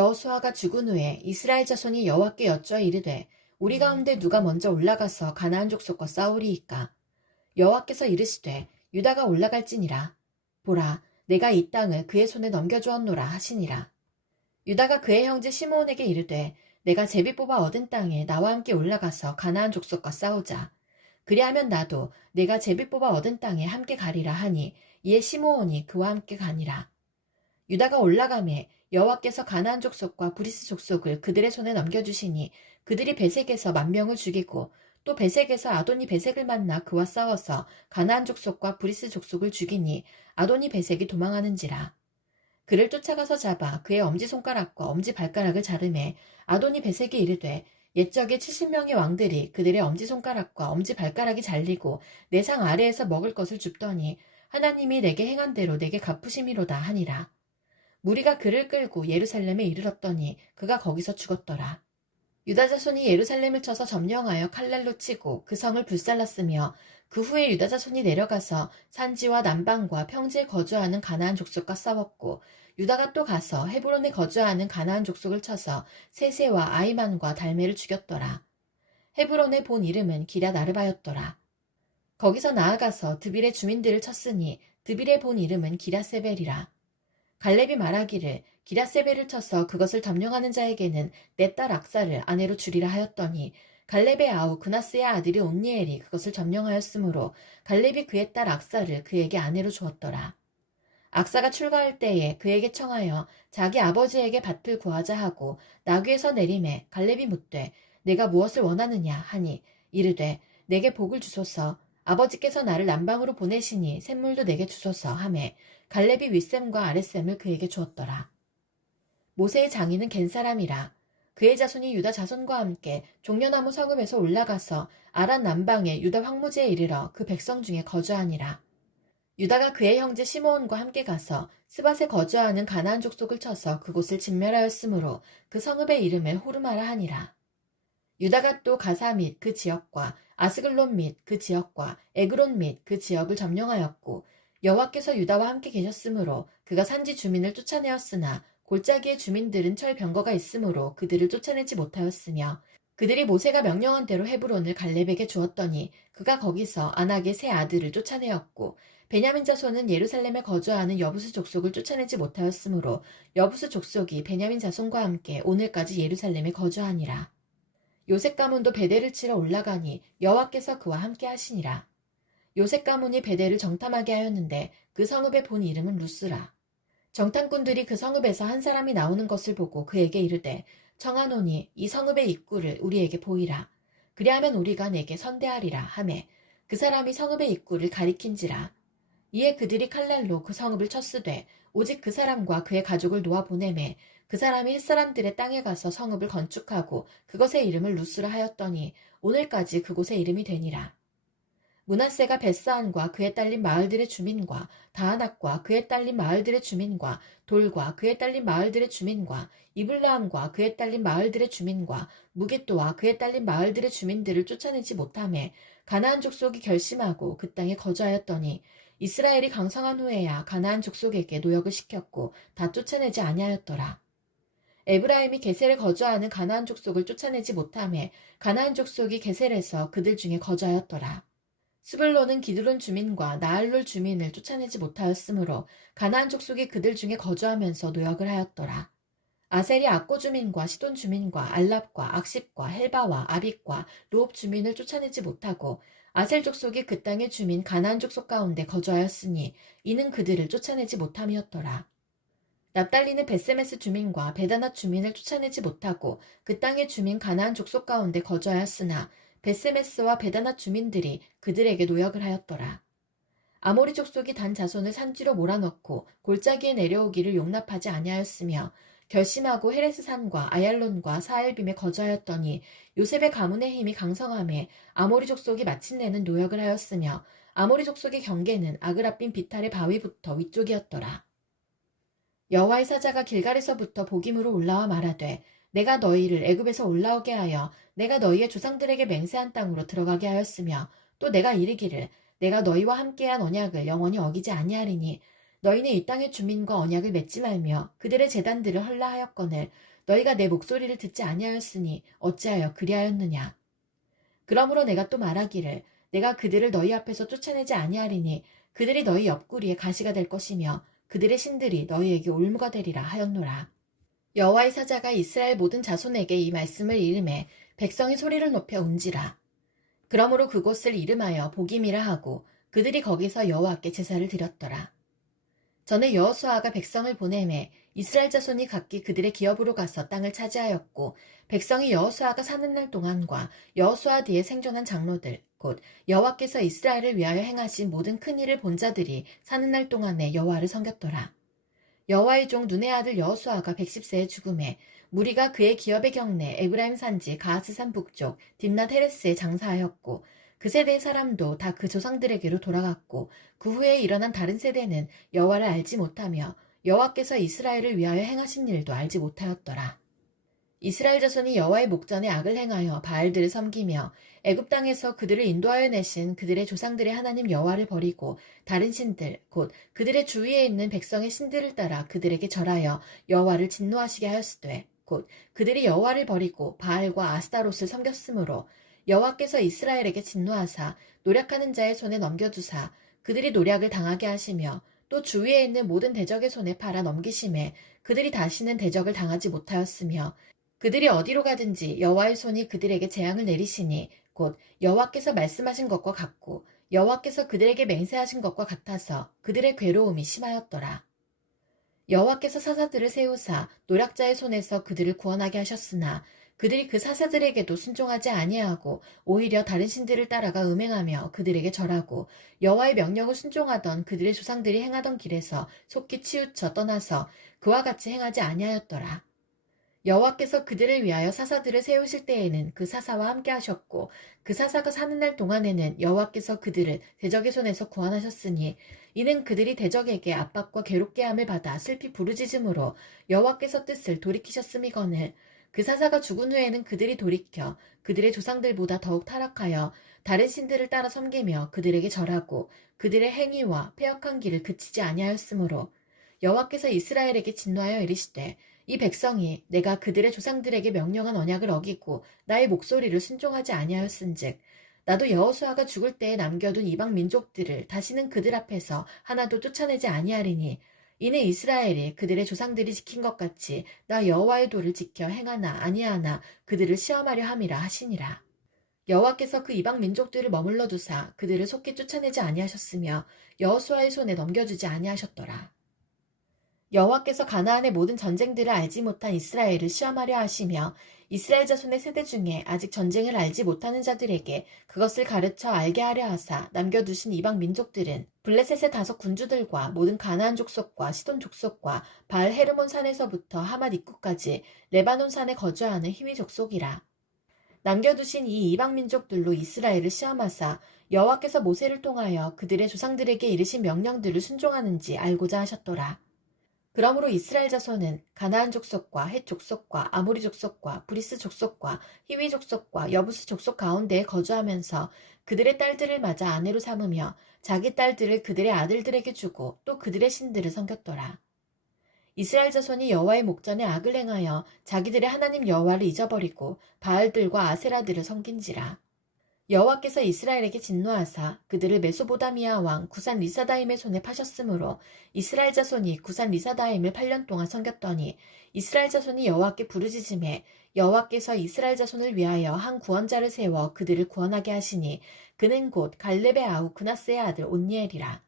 여호수아가 죽은 후에 이스라엘 자손이 여호와께 여쭈어 이르되 우리 가운데 누가 먼저 올라가서 가나안 족속과 싸우리이까. 여호와께서 이르시되 유다가 올라갈지니라. 보라, 내가 이 땅을 그의 손에 넘겨주었노라 하시니라. 유다가 그의 형제 시므온에게 이르되 내가 제비 뽑아 얻은 땅에 나와 함께 올라가서 가나안 족속과 싸우자. 그리하면 나도 내가 제비 뽑아 얻은 땅에 함께 가리라 하니 이에 시므온이 그와 함께 가니라. 유다가 올라가매 여호와께서 가나안 족속과 브리스 족속을 그들의 손에 넘겨주시니 그들이 베색에서 10,000명을 죽이고 또 베색에서 아도니 베색을 만나 그와 싸워서 가나안 족속과 브리스 족속을 죽이니 아도니 베색이 도망하는지라. 그를 쫓아가서 잡아 그의 엄지손가락과 엄지발가락을 자르매 아도니 베색이 이르되 옛적에 70명의 왕들이 그들의 엄지손가락과 엄지발가락이 잘리고 내 상 아래에서 먹을 것을 줍더니 하나님이 내게 행한 대로 내게 갚으심이로다 하니라. 무리가 그를 끌고 예루살렘에 이르렀더니 그가 거기서 죽었더라. 유다 자손이 예루살렘을 쳐서 점령하여 칼날로 치고 그 성을 불살랐으며 그 후에 유다 자손이 내려가서 산지와 남방과 평지에 거주하는 가나안 족속과 싸웠고 유다가 또 가서 헤브론에 거주하는 가나안 족속을 쳐서 세세와 아이만과 달메를 죽였더라. 헤브론의 본 이름은 기럇 아르바였더라. 거기서 나아가서 드빌의 주민들을 쳤으니 드빌의 본 이름은 기럇세벨이라. 갈렙이 말하기를 기럇세벨을 쳐서 그것을 점령하는 자에게는 내 딸 악사를 아내로 주리라 하였더니 갈렙의 아우 그나스의 아들이 온니엘이 그것을 점령하였으므로 갈렙이 그의 딸 악사를 그에게 아내로 주었더라. 악사가 출가할 때에 그에게 청하여 자기 아버지에게 밭을 구하자 하고 나귀에서 내림에 갈렙이 묻되 내가 무엇을 원하느냐 하니 이르되 내게 복을 주소서. 아버지께서 나를 남방으로 보내시니 샘물도 내게 주소서 하매 갈렙이 윗샘과 아랫샘을 그에게 주었더라. 모세의 장인은 겐 사람이라. 그의 자손이 유다 자손과 함께 종려나무 성읍에서 올라가서 아란 남방의 유다 황무지에 이르러 그 백성 중에 거주하니라. 유다가 그의 형제 시므온과 함께 가서 스밧에 거주하는 가나안 족속을 쳐서 그곳을 진멸하였으므로 그 성읍의 이름을 호르마라 하니라. 유다가 또 가사 및 그 지역과 아스글론 및 그 지역과 에그론 및 그 지역을 점령하였고 여호와께서 유다와 함께 계셨으므로 그가 산지 주민을 쫓아내었으나 골짜기의 주민들은 철 병거가 있으므로 그들을 쫓아내지 못하였으며 그들이 모세가 명령한 대로 헤브론을 갈렙에게 주었더니 그가 거기서 아낙의 세 아들을 쫓아내었고 베냐민 자손은 예루살렘에 거주하는 여부스 족속을 쫓아내지 못하였으므로 여부스 족속이 베냐민 자손과 함께 오늘까지 예루살렘에 거주하니라. 요셉 가문도 베델을 치러 올라가니 여호와께서 그와 함께 하시니라. 요셉 가문이 베델을 정탐하게 하였는데 그 성읍의 본 이름은 루스라. 정탐꾼들이 그 성읍에서 한 사람이 나오는 것을 보고 그에게 이르되 청하노니 이 성읍의 입구를 우리에게 보이라. 그리하면 우리가 내게 선대하리라 하매 그 사람이 성읍의 입구를 가리킨지라. 이에 그들이 칼날로 그 성읍을 쳤으되 오직 그 사람과 그의 가족을 놓아 보내매 그 사람이 햇사람들의 땅에 가서 성읍을 건축하고 그것의 이름을 루스라 하였더니 오늘까지 그곳의 이름이 되니라. 므낫세가 벳사안과 그에 딸린 마을들의 주민과 다하낙과 그에 딸린 마을들의 주민과 돌과 그에 딸린 마을들의 주민과 이블라함과 그에 딸린 마을들의 주민과 무게또와 그에 딸린 마을들의 주민들을 쫓아내지 못하매 가나안 족속이 결심하고 그 땅에 거주하였더니 이스라엘이 강성한 후에야 가나안 족속에게 노역을 시켰고 다 쫓아내지 아니하였더라. 에브라임이 게셀에 거주하는 가나안 족속을 쫓아내지 못하매 가나안 족속이 게셀에서 그들 중에 거주하였더라. 스불론은 기드론 주민과 나알롤 주민을 쫓아내지 못하였으므로 가나안 족속이 그들 중에 거주하면서 노역을 하였더라. 아셀이 악고 주민과 시돈 주민과 알랍과 악십과 헬바와 아빅과 루옵 주민을 쫓아내지 못하고 아셀 족속이 그 땅의 주민 가나안 족속 가운데 거주하였으니 이는 그들을 쫓아내지 못함이었더라. 납달리는 벳세메스 주민과 베다낫 주민을 쫓아내지 못하고 그 땅의 주민 가나안 족속 가운데 거주하였으나 벳세메스와 베다낫 주민들이 그들에게 노역을 하였더라. 아모리 족속이 단 자손을 산지로 몰아넣고 골짜기에 내려오기를 용납하지 아니하였으며 결심하고 헤레스 산과 아얄론과 사엘빔에 거주하였더니 요셉의 가문의 힘이 강성함에 아모리 족속이 마침내는 노역을 하였으며 아모리 족속의 경계는 아그라빔 비탈의 바위부터 위쪽이었더라. 여호와의 사자가 길갈에서부터 복임으로 올라와 말하되 내가 너희를 애굽에서 올라오게 하여 내가 너희의 조상들에게 맹세한 땅으로 들어가게 하였으며 또 내가 이르기를 내가 너희와 함께한 언약을 영원히 어기지 아니하리니 너희는 이 땅의 주민과 언약을 맺지 말며 그들의 제단들을 헐라하였거늘 너희가 내 목소리를 듣지 아니하였으니 어찌하여 그리하였느냐. 그러므로 내가 또 말하기를 내가 그들을 너희 앞에서 쫓아내지 아니하리니 그들이 너희 옆구리에 가시가 될 것이며 그들의 신들이 너희에게 올무가 되리라 하였노라. 여호와의 사자가 이스라엘 모든 자손에게 이 말씀을 이름해 백성이 소리를 높여 운지라. 그러므로 그곳을 이름하여 복임이라 하고 그들이 거기서 여호와께 제사를 드렸더라. 전에 여호수아가 백성을 보내매 이스라엘 자손이 각기 그들의 기업으로 가서 땅을 차지하였고 백성이 여호수아가 사는 날 동안과 여호수아 뒤에 생존한 장로들 곧 여호와께서 이스라엘을 위하여 행하신 모든 큰 일을 본 자들이 사는 날 동안에 여호와를 섬겼더라. 여호와의 종 눈의 아들 여호수아가 110세에 죽음에 무리가 그의 기업의 경내 에브라임 산지 가하스산 북쪽 딥낫 헤레스에 장사하였고 그 세대의 사람도 다 그 조상들에게로 돌아갔고 그 후에 일어난 다른 세대는 여호와를 알지 못하며 여호와께서 이스라엘을 위하여 행하신 일도 알지 못하였더라. 이스라엘 자손이 여호와의 목전에 악을 행하여 바알들을 섬기며 애굽 땅에서 그들을 인도하여 내신 그들의 조상들의 하나님 여호와를 버리고 다른 신들 곧 그들의 주위에 있는 백성의 신들을 따라 그들에게 절하여 여호와를 진노하시게 하였으되 곧 그들이 여호와를 버리고 바알과 아스타롯을 섬겼으므로 여호와께서 이스라엘에게 진노하사 노략하는 자의 손에 넘겨두사 그들이 노략을 당하게 하시며 또 주위에 있는 모든 대적의 손에 팔아 넘기심에 그들이 다시는 대적을 당하지 못하였으며 그들이 어디로 가든지 여호와의 손이 그들에게 재앙을 내리시니 곧 여호와께서 말씀하신 것과 같고 여호와께서 그들에게 맹세하신 것과 같아서 그들의 괴로움이 심하였더라. 여호와께서 사사들을 세우사 노략자의 손에서 그들을 구원하게 하셨으나 그들이 그 사사들에게도 순종하지 아니하고 오히려 다른 신들을 따라가 음행하며 그들에게 절하고 여호와의 명령을 순종하던 그들의 조상들이 행하던 길에서 속히 치우쳐 떠나서 그와 같이 행하지 아니하였더라. 여호와께서 그들을 위하여 사사들을 세우실 때에는 그 사사와 함께 하셨고 그 사사가 사는 날 동안에는 여호와께서 그들을 대적의 손에서 구원하셨으니 이는 그들이 대적에게 압박과 괴롭게 함을 받아 슬피 부르짖음으로 여호와께서 뜻을 돌이키셨음이거늘 그 사사가 죽은 후에는 그들이 돌이켜 그들의 조상들보다 더욱 타락하여 다른 신들을 따라 섬기며 그들에게 절하고 그들의 행위와 패역한 길을 그치지 아니하였으므로 여호와께서 이스라엘에게 진노하여 이르시되 이 백성이 내가 그들의 조상들에게 명령한 언약을 어기고 나의 목소리를 순종하지 아니하였은즉 나도 여호수아가 죽을 때에 남겨둔 이방 민족들을 다시는 그들 앞에서 하나도 쫓아내지 아니하리니 이는 이스라엘이 그들의 조상들이 지킨 것 같이 나 여호와의 도를 지켜 행하나 아니하나 그들을 시험하려 함이라 하시니라. 여호와께서 그 이방 민족들을 머물러 두사 그들을 속히 쫓아내지 아니하셨으며 여호수아의 손에 넘겨주지 아니하셨더라. 여호와께서 가나안의 모든 전쟁들을 알지 못한 이스라엘을 시험하려 하시며 이스라엘 자손의 세대 중에 아직 전쟁을 알지 못하는 자들에게 그것을 가르쳐 알게 하려 하사 남겨두신 이방 민족들은 블레셋의 5 군주들과 모든 가나안 족속과 시돈 족속과 바알 헤르몬 산에서부터 하맛 입구까지 레바논 산에 거주하는 히위 족속이라. 남겨두신 이 이방 민족들로 이스라엘을 시험하사 여호와께서 모세를 통하여 그들의 조상들에게 이르신 명령들을 순종하는지 알고자 하셨더라. 그러므로 이스라엘 자손은 가나안 족속과 헷 족속과 아모리 족속과 브리스 족속과 히위 족속과 여부스 족속 가운데에 거주하면서 그들의 딸들을 맞아 아내로 삼으며 자기 딸들을 그들의 아들들에게 주고 또 그들의 신들을 섬겼더라. 이스라엘 자손이 여호와의 목전에 악을 행하여 자기들의 하나님 여호와를 잊어버리고 바알들과 아세라들을 섬긴지라. 여호와께서 이스라엘에게 진노하사 그들을 메소보다미아 왕 구산 리사다임의 손에 파셨으므로 이스라엘 자손이 구산 리사다임을 8년 동안 섬겼더니 이스라엘 자손이 여호와께 부르짖음에 여호와께서 이스라엘 자손을 위하여 한 구원자를 세워 그들을 구원하게 하시니 그는 곧 갈렙의 아우 그나스의 아들 온니엘이라.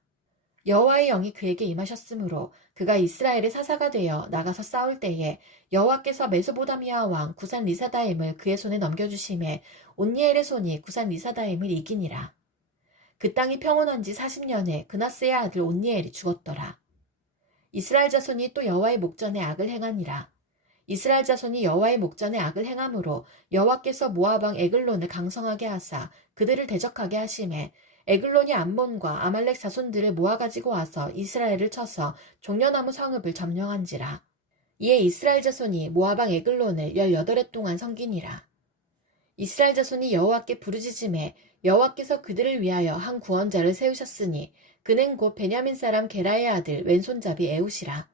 여호와의 영이 그에게 임하셨으므로 그가 이스라엘의 사사가 되어 나가서 싸울 때에 여호와께서 메소보다미아 왕 구산 리사다임을 그의 손에 넘겨주심에 온니엘의 손이 구산 리사다임을 이기니라. 그 땅이 평온한 지 40년에 그나스의 아들 온니엘이 죽었더라. 이스라엘 자손이 또 여호와의 목전에 악을 행하니라. 이스라엘 자손이 여호와의 목전에 악을 행함으로 여호와께서 모압 왕 에글론을 강성하게 하사 그들을 대적하게 하심에 에글론이 암몬과 아말렉 자손들을 모아가지고 와서 이스라엘을 쳐서 종려나무 성읍을 점령한지라. 이에 이스라엘 자손이 모압 왕 에글론을 18해 동안 섬기니라. 이스라엘 자손이 여호와께 부르짖음에 여호와께서 그들을 위하여 한 구원자를 세우셨으니 그는 곧 베냐민 사람 게라의 아들 왼손잡이 에웃이라.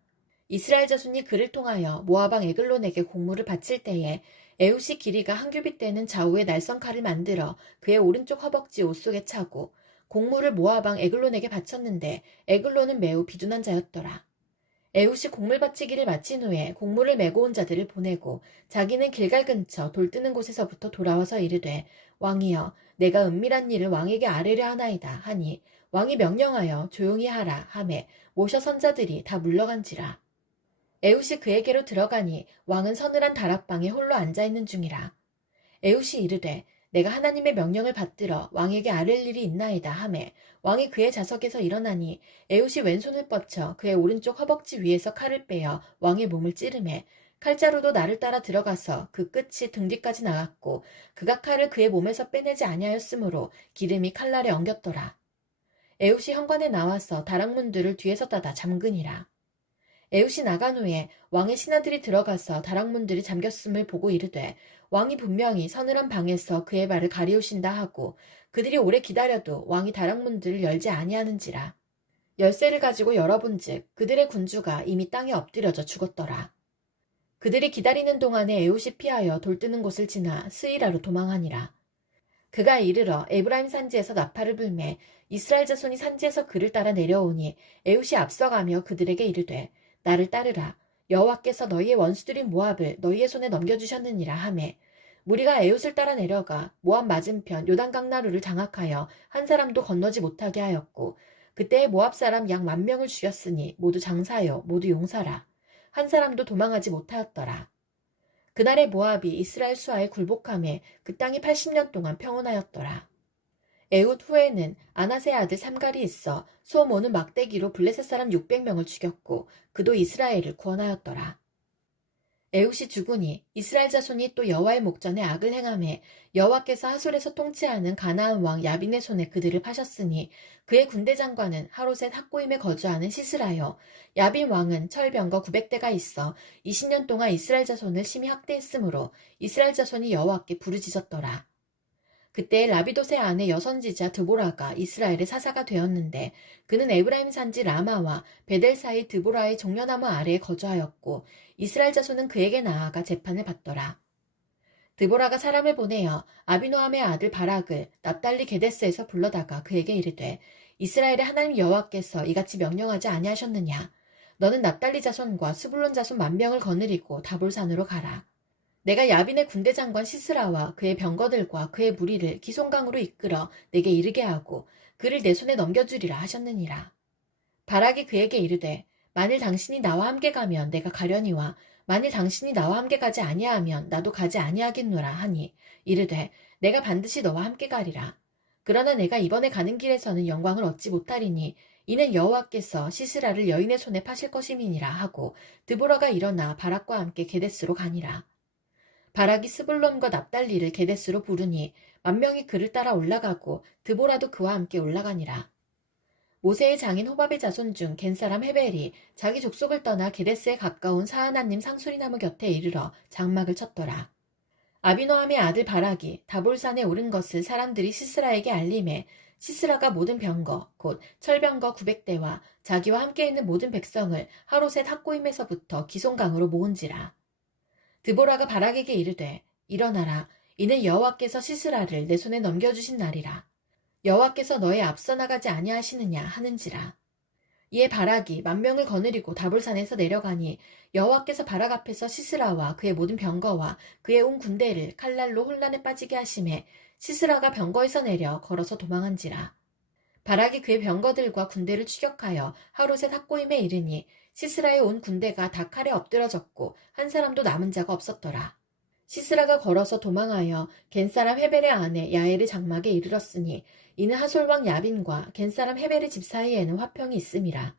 이스라엘 자손이 그를 통하여 모압 왕 에글론에게 곡물을 바칠 때에 에훗이 길이가 한 규빗 되는 좌우의 날선 칼을 만들어 그의 오른쪽 허벅지 옷 속에 차고 곡물을 모압 왕 에글론에게 바쳤는데 에글론은 매우 비둔한 자였더라. 에훗이 곡물 바치기를 마친 후에 곡물을 메고 온 자들을 보내고 자기는 길갈 근처 돌 뜨는 곳에서부터 돌아와서 이르되 왕이여 내가 은밀한 일을 왕에게 아뢰려 하나이다 하니 왕이 명령하여 조용히 하라 하매 모셔 선자들이 다 물러간지라. 에훗이 그에게로 들어가니 왕은 서늘한 다락방에 홀로 앉아있는 중이라. 에훗이 이르되 내가 하나님의 명령을 받들어 왕에게 아뢰 일이 있나이다 하매 왕이 그의 자석에서 일어나니 에훗이 왼손을 뻗쳐 그의 오른쪽 허벅지 위에서 칼을 빼어 왕의 몸을 찌르매 칼자루도 나를 따라 들어가서 그 끝이 등 뒤까지 나갔고 그가 칼을 그의 몸에서 빼내지 아니하였으므로 기름이 칼날에 엉겼더라. 에훗이 현관에 나와서 다락문들을 뒤에서 닫아 잠그니라. 에훗이 나간 후에 왕의 신하들이 들어가서 다락문들이 잠겼음을 보고 이르되 왕이 분명히 서늘한 방에서 그의 발을 가리우신다 하고 그들이 오래 기다려도 왕이 다락문들을 열지 아니하는지라. 열쇠를 가지고 열어본즉 그들의 군주가 이미 땅에 엎드려져 죽었더라. 그들이 기다리는 동안에 에훗이 피하여 돌 뜨는 곳을 지나 스이라로 도망하니라. 그가 이르러 에브라임 산지에서 나팔을 불매 이스라엘 자손이 산지에서 그를 따라 내려오니 에훗이 앞서가며 그들에게 이르되 나를 따르라. 여호와께서 너희의 원수들인 모압을 너희의 손에 넘겨주셨느니라 하매 무리가 에훗을 따라 내려가 모압 맞은편 요단강 나루를 장악하여 한 사람도 건너지 못하게 하였고 그때에 모압 사람 약 10,000명을 죽였으니 모두 장사요 모두 용사라. 한 사람도 도망하지 못하였더라. 그날에 모압이 이스라엘 수하에 굴복함에 그 땅이 80년 동안 평온하였더라. 에훗 후에는 아나세의 아들 삼갈이 있어 수오모는 막대기로 블레셋 사람 600명을 죽였고 그도 이스라엘을 구원하였더라. 에훗이 죽으니 이스라엘 자손이 또 여호와의 목전에 악을 행하매 여호와께서 하솔에서 통치하는 가나안 왕 야빈의 손에 그들을 파셨으니 그의 군대 장관은 하롯의 학고임에 거주하는 시스라요 야빈 왕은 철병거 900대가 있어 20년 동안 이스라엘 자손을 심히 학대했으므로 이스라엘 자손이 여호와께 부르짖었더라. 그때 라비돗의 아내 여선지자 드보라가 이스라엘의 사사가 되었는데 그는 에브라임 산지 라마와 베델 사이 드보라의 종려나무 아래에 거주하였고 이스라엘 자손은 그에게 나아가 재판을 받더라. 드보라가 사람을 보내어 아비노함의 아들 바락을 납달리 게데스에서 불러다가 그에게 이르되 이스라엘의 하나님 여호와께서 이같이 명령하지 아니하셨느냐. 너는 납달리 자손과 스불론 자손 10,000명을 거느리고 다볼산으로 가라. 내가 야빈의 군대 장관 시스라와 그의 병거들과 그의 무리를 기송강으로 이끌어 내게 이르게 하고 그를 내 손에 넘겨주리라 하셨느니라. 바락이 그에게 이르되 만일 당신이 나와 함께 가면 내가 가려니와 만일 당신이 나와 함께 가지 아니하면 나도 가지 아니하겠노라 하니 이르되 내가 반드시 너와 함께 가리라. 그러나 내가 이번에 가는 길에서는 영광을 얻지 못하리니 이는 여호와께서 시스라를 여인의 손에 파실 것임이니라 하고 드보라가 일어나 바락과 함께 게데스로 가니라. 바락이 스불론과 납달리를 게데스로 부르니 10,000명이 그를 따라 올라가고 드보라도 그와 함께 올라가니라. 모세의 장인 호밥의 자손 중 겐사람 헤벨이 자기 족속을 떠나 게데스에 가까운 사하나님 상수리나무 곁에 이르러 장막을 쳤더라. 아비노함의 아들 바락이 다볼산에 오른 것을 사람들이 시스라에게 알림해 시스라가 모든 병거 곧 철병거 900대와 자기와 함께 있는 모든 백성을 하롯의 학고임에서부터 기송강으로 모은지라. 드보라가 바락에게 이르되 일어나라. 이는 여호와께서 시스라를 내 손에 넘겨주신 날이라. 여호와께서 너의 앞서 나가지 아니하시느냐 하는지라. 이에 바락이 10,000명을 거느리고 다볼산에서 내려가니 여호와께서 바락 앞에서 시스라와 그의 모든 병거와 그의 온 군대를 칼날로 혼란에 빠지게 하심에 시스라가 병거에서 내려 걸어서 도망한지라. 바락이 그의 병거들과 군대를 추격하여 하롯의 학고임에 이르니 시스라의 온 군대가 다 칼에 엎드러졌고 한 사람도 남은 자가 없었더라. 시스라가 걸어서 도망하여 겐사람 헤벨의 아내 야엘의 장막에 이르렀으니 이는 하솔왕 야빈과 겐사람 헤벨의 집 사이에는 화평이 있음이라.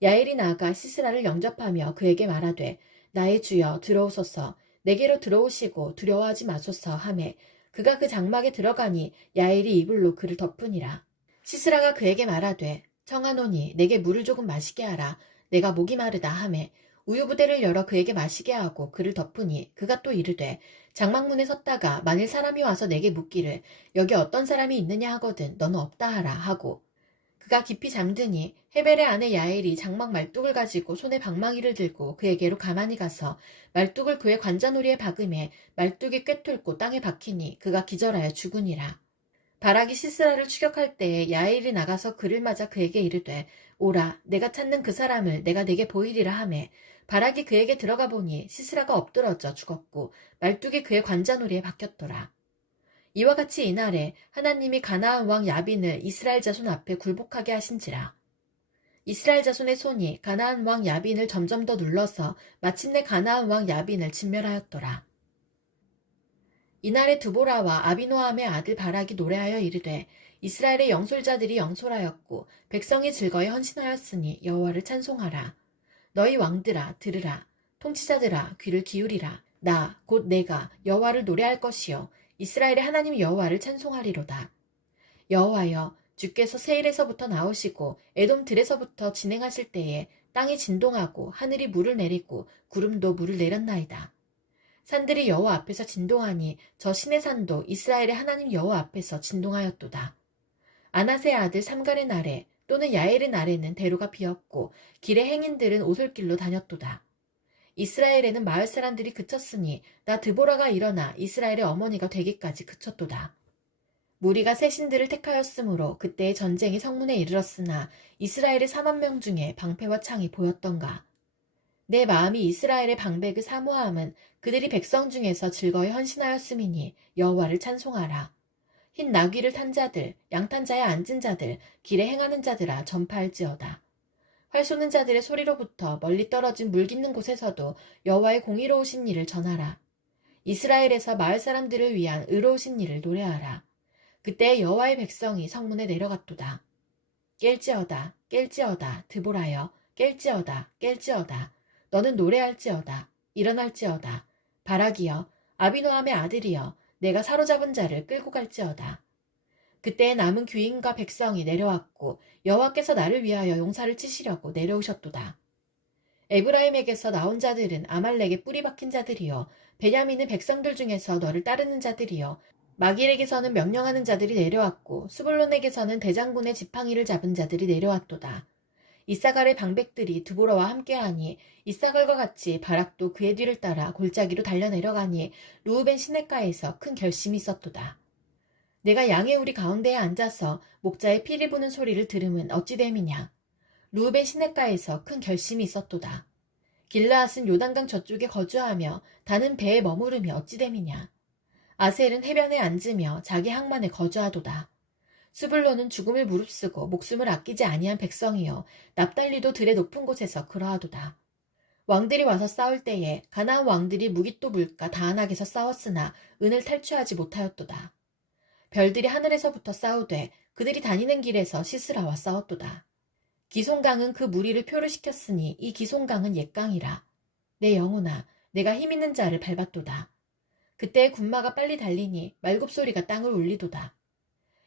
야엘이 나아가 시스라를 영접하며 그에게 말하되 나의 주여 들어오소서. 내게로 들어오시고 두려워하지 마소서 하매 그가 그 장막에 들어가니 야엘이 이불로 그를 덮으니라. 시스라가 그에게 말하되 청하노니 내게 물을 조금 마시게 하라. 내가 목이 마르다 하매 우유부대를 열어 그에게 마시게 하고 그를 덮으니 그가 또 이르되 장막문에 섰다가 만일 사람이 와서 내게 묻기를 여기 어떤 사람이 있느냐 하거든 너는 없다 하라 하고 그가 깊이 잠드니 헤벨의 아내 야엘이 장막 말뚝을 가지고 손에 방망이를 들고 그에게로 가만히 가서 말뚝을 그의 관자놀이에 박음에 말뚝이 꿰뚫고 땅에 박히니 그가 기절하여 죽으니라. 바락이 시스라를 추격할 때에 야엘이 나가서 그를 맞아 그에게 이르되 오라 내가 찾는 그 사람을 내가 네게 보이리라 하매 바락이 그에게 들어가 보니 시스라가 엎드러져 죽었고 말뚝이 그의 관자놀이에 박혔더라. 이와 같이 이날에 하나님이 가나안 왕 야빈을 이스라엘 자손 앞에 굴복하게 하신지라. 이스라엘 자손의 손이 가나안 왕 야빈을 점점 더 눌러서 마침내 가나안 왕 야빈을 진멸하였더라. 이날에 두보라와 아비노함의 아들 바락이 노래하여 이르되 이스라엘의 영솔자들이 영솔하였고 백성이 즐거이 헌신하였으니 여호와를 찬송하라. 너희 왕들아 들으라. 통치자들아 귀를 기울이라. 나 곧 내가 여호와를 노래할 것이요 이스라엘의 하나님 여호와를 찬송하리로다. 여호와여 주께서 세일에서부터 나오시고 에돔 들에서부터 진행하실 때에 땅이 진동하고 하늘이 물을 내리고 구름도 물을 내렸나이다. 산들이 여호와 앞에서 진동하니 저 신의 산도 이스라엘의 하나님 여호와 앞에서 진동하였도다. 아나세 아들 삼갈의 날에 또는 야엘의 날에는 대로가 비었고 길의 행인들은 오솔길로 다녔도다. 이스라엘에는 마을 사람들이 그쳤으니 나 드보라가 일어나 이스라엘의 어머니가 되기까지 그쳤도다. 무리가 새 신들을 택하였으므로 그때의 전쟁이 성문에 이르렀으나 이스라엘의 4만 명 중에 방패와 창이 보였던가. 내 마음이 이스라엘의 방백을 사모함은 그들이 백성 중에서 즐거이 헌신하였음이니 여호와를 찬송하라. 흰 나귀를 탄 자들, 양탄 자에 앉은 자들, 길에 행하는 자들아 전파할지어다. 활 쏘는 자들의 소리로부터 멀리 떨어진 물 깃는 곳에서도 여호와의 공의로우신 일을 전하라. 이스라엘에서 마을 사람들을 위한 의로우신 일을 노래하라. 그때 여호와의 백성이 성문에 내려갔도다. 깰지어다 깰지어다 드보라여 깰지어다 깰지어다 너는 노래할지어다 일어날지어다 바락이여 아비노함의 아들이여 내가 사로잡은 자를 끌고 갈지어다. 그때 남은 귀인과 백성이 내려왔고 여호와께서 나를 위하여 용사를 치시려고 내려오셨도다. 에브라임에게서 나온 자들은 아말렉의 뿌리 박힌 자들이요 베냐민은 백성들 중에서 너를 따르는 자들이요 마길에게서는 명령하는 자들이 내려왔고 수불론에게서는 대장군의 지팡이를 잡은 자들이 내려왔도다. 이사갈의 방백들이 두보라와 함께하니 이사갈과 같이 바락도 그의 뒤를 따라 골짜기로 달려내려가니 루우벤 시냇가에서 큰 결심이 있었도다. 내가 양의 우리 가운데에 앉아서 목자의 피리 부는 소리를 들으면 어찌 됨이냐. 루우벤 시냇가에서 큰 결심이 있었도다. 길르앗은 요단강 저쪽에 거주하며 다는 배에 머무르며 어찌 됨이냐. 아셀은 해변에 앉으며 자기 항만에 거주하도다. 스불론은 죽음을 무릅쓰고 목숨을 아끼지 아니한 백성이요 납달리도 들의 높은 곳에서 그러하도다. 왕들이 와서 싸울 때에 가나안 왕들이 무기또 물가 다안악에서 싸웠으나 은을 탈취하지 못하였도다. 별들이 하늘에서부터 싸우되 그들이 다니는 길에서 시스라와 싸웠도다. 기송강은 그 무리를 표류시켰으니 이 기송강은 옛강이라. 내 영혼아 내가 힘있는 자를 밟았도다. 그때의 군마가 빨리 달리니 말굽소리가 땅을 울리도다.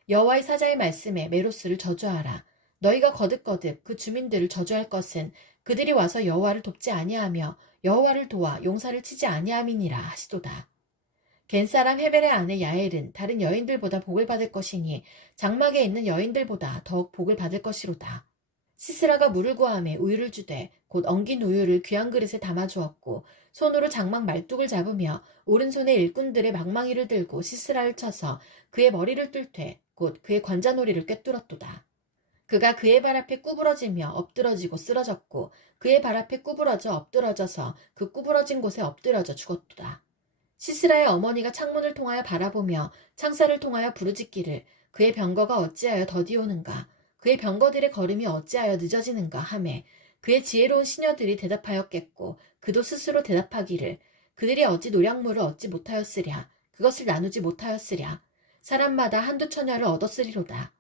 여호와의 사자의 말씀에 메로스를 저주하라. 너희가 거듭거듭 그 주민들을 저주할 것은 그들이 와서 여호와를 돕지 아니하며 여호와를 도와 용사를 치지 아니함이니라 하시도다. 겐사람 헤벨의 아내 야엘은 다른 여인들보다 복을 받을 것이니 장막에 있는 여인들보다 더욱 복을 받을 것이로다. 시스라가 물을 구하며 우유를 주되 곧 엉긴 우유를 귀한 그릇에 담아주었고 손으로 장막 말뚝을 잡으며 오른손에 일꾼들의 망망이를 들고 시스라를 쳐서 그의 머리를 뚫되 곧 그의 관자놀이를 꿰뚫었도다. 그가 그의 발 앞에 구부러지며 엎드러지고 쓰러졌고 그의 발 앞에 구부러져 엎드러져서 그 구부러진 곳에 엎드러져 죽었도다. 시스라의 어머니가 창문을 통하여 바라보며 창살을 통하여 부르짖기를 그의 병거가 어찌하여 더디오는가 그의 병거들의 걸음이 어찌하여 늦어지는가 하매 그의 지혜로운 시녀들이 대답하였겠고 그도 스스로 대답하기를 그들이 어찌 노량물을 얻지 못하였으랴 그것을 나누지 못하였으랴 사람마다 한두 처녀를 얻었으리로다.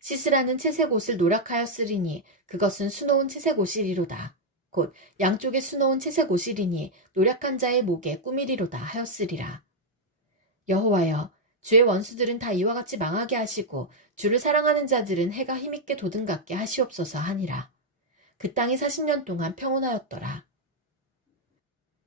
시스라는 채색 옷을 노력하였으리니 그것은 수놓은 채색 옷이리로다. 곧 양쪽에 수놓은 채색 옷이리니 노력한 자의 목에 꾸미리로다 하였으리라. 여호와여 주의 원수들은 다 이와 같이 망하게 하시고 주를 사랑하는 자들은 해가 힘있게 도든갑게 하시옵소서 하니라. 그 땅이 40년 동안 평온하였더라.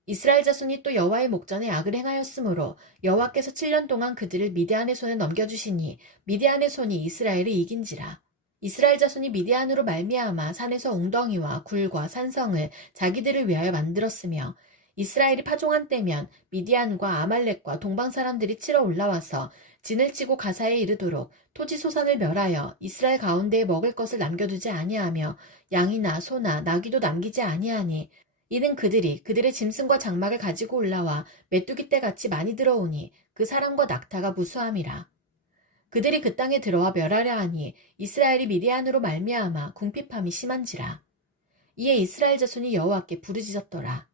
이스라엘 자손이 또 여호와의 목전에 악을 행하였으므로 여호와께서 7년 동안 그들을 미디안의 손에 넘겨주시니 미디안의 손이 이스라엘을 이긴지라. 이스라엘 자손이 미디안으로 말미암아 산에서 웅덩이와 굴과 산성을 자기들을 위하여 만들었으며 이스라엘이 파종한 때면 미디안과 아말렉과 동방 사람들이 치러 올라와서 진을 치고 가사에 이르도록 토지 소산을 멸하여 이스라엘 가운데에 먹을 것을 남겨두지 아니하며 양이나 소나 나귀도 남기지 아니하니 이는 그들의 짐승과 장막을 가지고 올라와 메뚜기 떼같이 많이 들어오니 그 사람과 낙타가 무수함이라. 그들이 그 땅에 들어와 멸하려 하니 이스라엘이 미디안으로 말미암아 궁핍함이 심한지라. 이에 이스라엘 자손이 여호와께 부르짖었더라.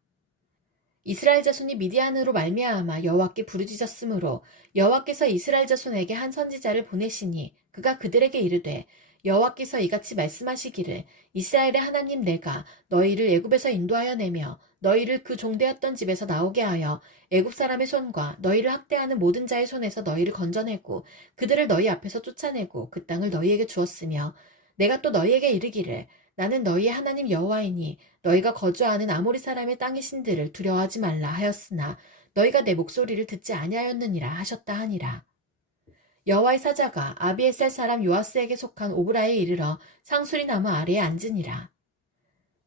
이스라엘 자손이 미디안으로 말미암아 여호와께 부르짖었으므로 여호와께서 이스라엘 자손에게 한 선지자를 보내시니 그가 그들에게 이르되 여호와께서 이같이 말씀하시기를 이스라엘의 하나님 내가 너희를 애굽에서 인도하여 내며 너희를 그 종되었던 집에서 나오게 하여 애굽 사람의 손과 너희를 학대하는 모든 자의 손에서 너희를 건져내고 그들을 너희 앞에서 쫓아내고 그 땅을 너희에게 주었으며 내가 또 너희에게 이르기를 나는 너희의 하나님 여호와이니 너희가 거주하는 아모리 사람의 땅의 신들을 두려워하지 말라 하였으나 너희가 내 목소리를 듣지 아니하였느니라 하셨다 하니라. 여호와의 사자가 아비에셀 사람 요아스에게 속한 오브라에 이르러 상수리 나무 아래에 앉으니라.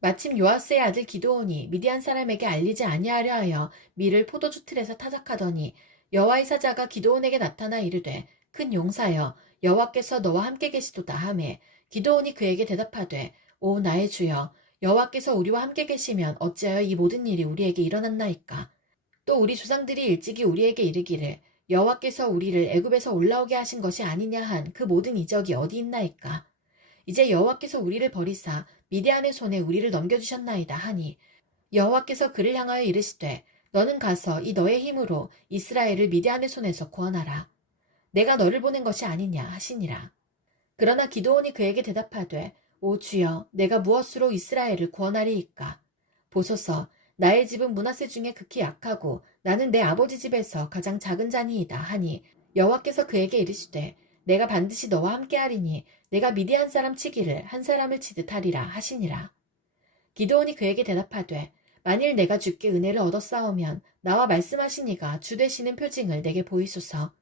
마침 요아스의 아들 기드온이 미디안 사람에게 알리지 아니하려 하여 밀을 포도주 틀에서 타작하더니 여호와의 사자가 기드온에게 나타나 이르되 큰 용사여 여호와께서 너와 함께 계시도다 하매 기드온이 그에게 대답하되 오 나의 주여 여호와께서 우리와 함께 계시면 어찌하여 이 모든 일이 우리에게 일어났나이까. 또 우리 조상들이 일찍이 우리에게 이르기를 여호와께서 우리를 애굽에서 올라오게 하신 것이 아니냐 한 그 모든 이적이 어디 있나이까. 이제 여호와께서 우리를 버리사 미디안의 손에 우리를 넘겨주셨나이다 하니 여호와께서 그를 향하여 이르시되 너는 가서 이 너의 힘으로 이스라엘을 미디안의 손에서 구원하라. 내가 너를 보낸 것이 아니냐 하시니라. 그러나 기드온이 그에게 대답하되 오 주여 내가 무엇으로 이스라엘을 구원하리이까. 보소서 나의 집은 므낫세 중에 극히 약하고 나는 내 아버지 집에서 가장 작은 자니이다 하니 여호와께서 그에게 이르시되 내가 반드시 너와 함께하리니 내가 미디안 사람 치기를 한 사람을 치듯 하리라 하시니라. 기드온이 그에게 대답하되 만일 내가 주께 은혜를 얻었사오면 나와 말씀하신 이가 주 되시는 표징을 내게 보이소서.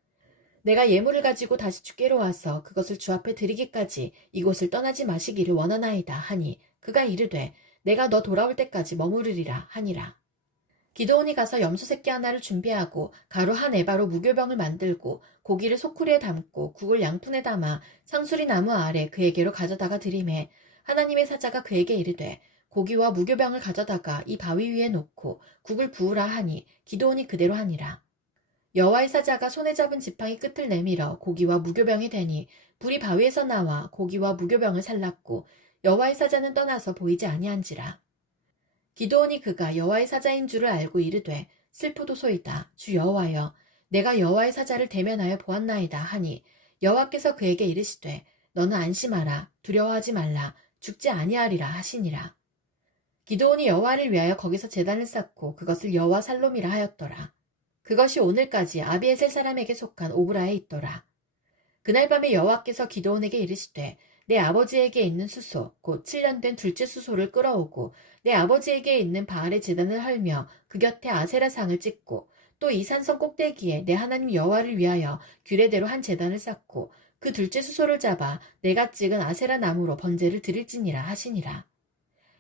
내가 예물을 가지고 다시 주께로 와서 그것을 주 앞에 드리기까지 이곳을 떠나지 마시기를 원하나이다 하니 그가 이르되 내가 너 돌아올 때까지 머무르리라 하니라. 기드온이 가서 염소 새끼 하나를 준비하고 가루 한 에바로 무교병을 만들고 고기를 소쿠리에 담고 국을 양푼에 담아 상수리 나무 아래 그에게로 가져다가 드리매 하나님의 사자가 그에게 이르되 고기와 무교병을 가져다가 이 바위 위에 놓고 국을 부으라 하니 기드온이 그대로 하니라. 여호와의 사자가 손에 잡은 지팡이 끝을 내밀어 고기와 무교병이 되니 불이 바위에서 나와 고기와 무교병을 살랐고 여호와의 사자는 떠나서 보이지 아니한지라. 기드온이 그가 여호와의 사자인 줄을 알고 이르되 슬프도소이다 주 여호와여 내가 여호와의 사자를 대면하여 보았나이다 하니 여호와께서 그에게 이르시되 너는 안심하라 두려워하지 말라 죽지 아니하리라 하시니라. 기드온이 여호와를 위하여 거기서 제단을 쌓고 그것을 여호와 살롬이라 하였더라. 그것이 오늘까지 아비에셀 사람에게 속한 오브라에 있더라. 그날 밤에 여호와께서 기드온에게 이르시되 내 아버지에게 있는 수소 곧 7년 된 둘째 수소를 끌어오고 내 아버지에게 있는 바알의 제단을 헐며 그 곁에 아세라 상을 찍고 또 이 산성 꼭대기에 내 하나님 여호와를 위하여 규례대로 한 제단을 쌓고 그 둘째 수소를 잡아 내가 찍은 아세라 나무로 번제를 드릴지니라 하시니라.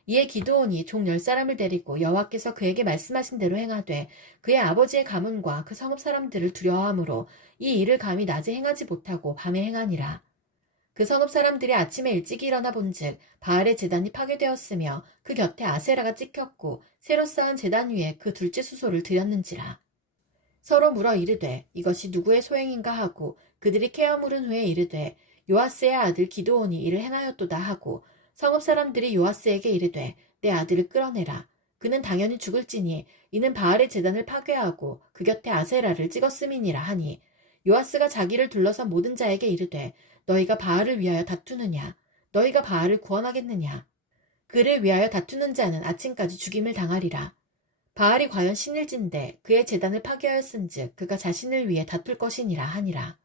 이에 기드온이 종 10사람을 데리고 여호와께서 그에게 말씀하신 대로 행하되 그의 아버지의 가문과 그 성읍 사람들을 두려워하므로 이 일을 감히 낮에 행하지 못하고 밤에 행하니라. 그 성읍 사람들이 아침에 일찍 일어나 본즉 바알의 제단이 파괴되었으며 그 곁에 아세라가 찍혔고 새로 쌓은 제단 위에 그 둘째 수소를 드렸는지라. 서로 물어 이르되 이것이 누구의 소행인가 하고 그들이 케어 물은 후에 이르되 요아스의 아들 기드온이 이를 행하였도다 하고 성읍 사람들이 요아스에게 이르되 내 아들을 끌어내라. 그는 당연히 죽을지니 이는 바알의 제단을 파괴하고 그 곁에 아세라를 찍었음이니라 하니 요아스가 자기를 둘러선 모든 자에게 이르되 너희가 바알을 위하여 다투느냐? 너희가 바알을 구원하겠느냐? 그를 위하여 다투는 자는 아침까지 죽임을 당하리라. 바알이 과연 신일진데 그의 제단을 파괴하였은즉 그가 자신을 위해 다툴 것이니라 하니라.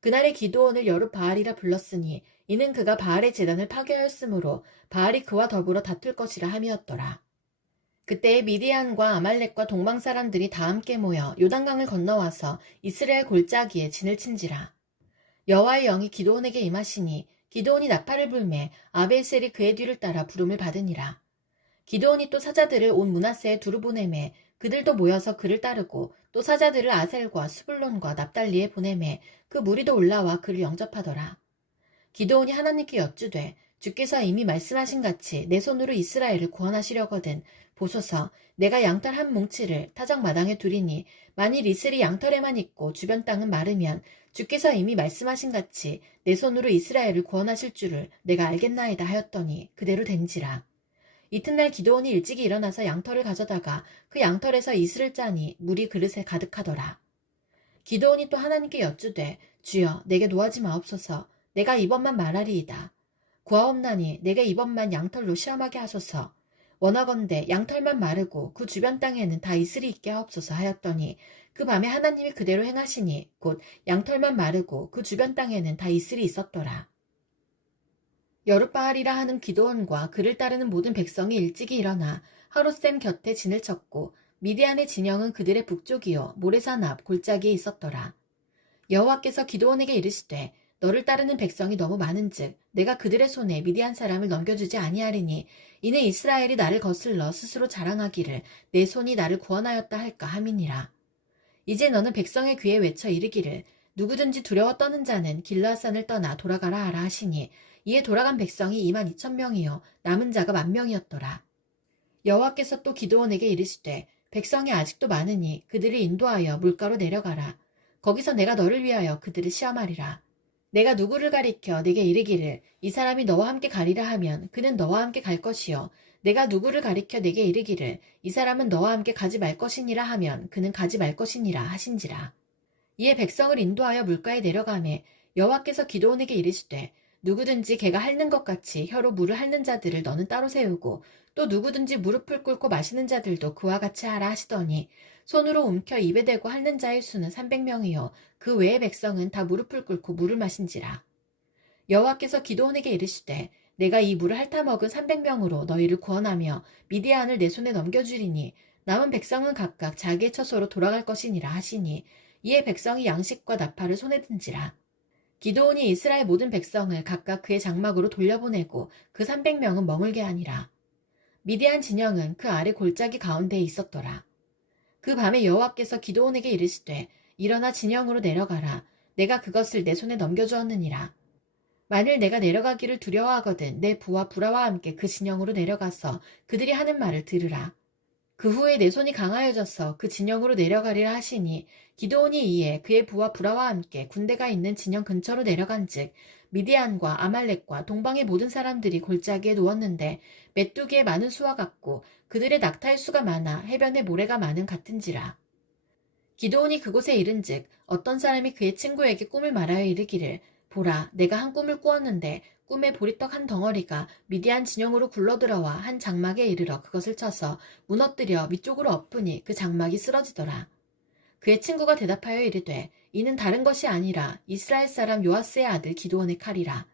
그날의 기드온을 여룻바알이라 불렀으니 이는 그가 바알의 제단을 파괴하였으므로 바알이 그와 더불어 다툴 것이라 함이었더라. 그때에 미디안과 아말렉과 동방 사람들이 다 함께 모여 요단강을 건너와서 이스라엘 골짜기에 진을 친지라. 여호와의 영이 기드온에게 임하시니 기드온이 나팔을 불매 아벨셀이 그의 뒤를 따라 부름을 받으니라. 기드온이 또 사자들을 온 므낫세에 두루 보내매 그들도 모여서 그를 따르고 또 사자들을 아셀과 스불론과 납달리에 보내매 그 무리도 올라와 그를 영접하더라. 기드온이 하나님께 여쭈되 주께서 이미 말씀하신 같이 내 손으로 이스라엘을 구원하시려거든 보소서 내가 양털 한 뭉치를 타작 마당에 두리니 만일 이슬이 양털에만 있고 주변 땅은 마르면 주께서 이미 말씀하신 같이 내 손으로 이스라엘을 구원하실 줄을 내가 알겠나이다 하였더니 그대로 된지라. 이튿날 기드온이 일찍이 일어나서 양털을 가져다가 그 양털에서 이슬을 짜니 물이 그릇에 가득하더라. 기드온이 또 하나님께 여쭈되 주여 내게 노하지 마옵소서 내가 이번만 말하리이다. 구하옵나니 내게 이번만 양털로 시험하게 하소서. 원하건대 양털만 마르고 그 주변 땅에는 다 이슬이 있게 하옵소서 하였더니 그 밤에 하나님이 그대로 행하시니 곧 양털만 마르고 그 주변 땅에는 다 이슬이 있었더라. 여룻바알이라 하는 기드온과 그를 따르는 모든 백성이 일찍이 일어나 하롯셈 곁에 진을 쳤고 미디안의 진영은 그들의 북쪽이요 모레산 앞 골짜기에 있었더라. 여호와께서 기드온에게 이르시되 너를 따르는 백성이 너무 많은즉 내가 그들의 손에 미디안 사람을 넘겨주지 아니하리니 이는 이스라엘이 나를 거슬러 스스로 자랑하기를 내 손이 나를 구원하였다 할까 함이니라. 이제 너는 백성의 귀에 외쳐 이르기를 누구든지 두려워 떠는 자는 길르앗산을 떠나 돌아가라 하라 하시니 이에 돌아간 백성이 22,000명이요 남은 자가 10,000명이었더라. 여호와께서 또 기드온에게 이르시되 백성이 아직도 많으니 그들을 인도하여 물가로 내려가라. 거기서 내가 너를 위하여 그들을 시험하리라. 내가 누구를 가리켜 내게 이르기를 이 사람이 너와 함께 가리라 하면 그는 너와 함께 갈 것이요 내가 누구를 가리켜 내게 이르기를 이 사람은 너와 함께 가지 말 것이니라 하면 그는 가지 말 것이니라 하신지라. 이에 백성을 인도하여 물가에 내려가매 여호와께서 기드온에게 이르시되 누구든지 개가 핥는 것 같이 혀로 물을 핥는 자들을 너는 따로 세우고 또 누구든지 무릎을 꿇고 마시는 자들도 그와 같이 하라 하시더니 손으로 움켜 입에 대고 핥는 자의 수는 300명이요 그 외의 백성은 다 무릎을 꿇고 물을 마신지라. 여호와께서 기드온에게 이르시되 내가 이 물을 핥아먹은 300명으로 너희를 구원하며 미디안을 내 손에 넘겨주리니 남은 백성은 각각 자기의 처소로 돌아갈 것이니라 하시니 이에 백성이 양식과 나팔을 손에 든지라. 기드온이 이스라엘 모든 백성을 각각 그의 장막으로 돌려보내고 그 300명은 머물게 하니라. 미디안 진영은 그 아래 골짜기 가운데에 있었더라. 그 밤에 여호와께서 기드온에게 이르시되 일어나 진영으로 내려가라. 내가 그것을 내 손에 넘겨주었느니라. 만일 내가 내려가기를 두려워하거든 내 부하 부라와 함께 그 진영으로 내려가서 그들이 하는 말을 들으라. 그 후에 내 손이 강하여져서 그 진영으로 내려가리라 하시니 기드온이 이에 그의 부하 부라와 함께 군대가 있는 진영 근처로 내려간즉 미디안과 아말렉과 동방의 모든 사람들이 골짜기에 누웠는데 메뚜기의 많은 수와 같고 그들의 낙타의 수가 많아 해변의 모래가 많은 같은지라. 기드온이 그곳에 이른즉 어떤 사람이 그의 친구에게 꿈을 말하여 이르기를 보라 내가 한 꿈을 꾸었는데 꿈에 보리떡 한 덩어리가 미디안 진영으로 굴러들어와 한 장막에 이르러 그것을 쳐서 무너뜨려 위쪽으로 엎으니 그 장막이 쓰러지더라. 그의 친구가 대답하여 이르되 이는 다른 것이 아니라 이스라엘 사람 요아스의 아들 기드온의 칼이라.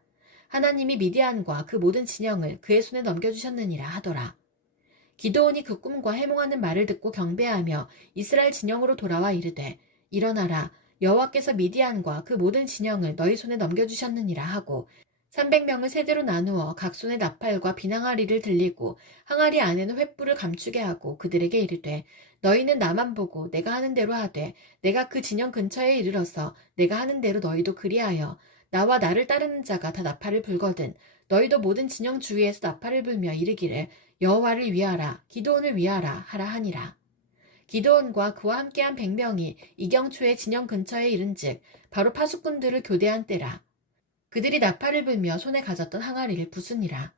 하나님이 미디안과 그 모든 진영을 그의 손에 넘겨주셨느니라 하더라. 기드온이 그 꿈과 해몽하는 말을 듣고 경배하며 이스라엘 진영으로 돌아와 이르되 일어나라 여호와께서 미디안과 그 모든 진영을 너희 손에 넘겨주셨느니라 하고 300명을 세대로 나누어 각 손에 나팔과 비낭아리를 들리고 항아리 안에는 횃불을 감추게 하고 그들에게 이르되 너희는 나만 보고 내가 하는 대로 하되 내가 그 진영 근처에 이르러서 내가 하는 대로 너희도 그리하여 나와 나를 따르는 자가 다 나팔을 불거든 너희도 모든 진영 주위에서 나팔을 불며 이르기를 여호와를 위하라 기드온을 위하라 하라 하니라. 기드온과 그와 함께한 100명이 이경초의 진영 근처에 이른즉 바로 파수꾼들을 교대한 때라. 그들이 나팔을 불며 손에 가졌던 항아리를 부수니라.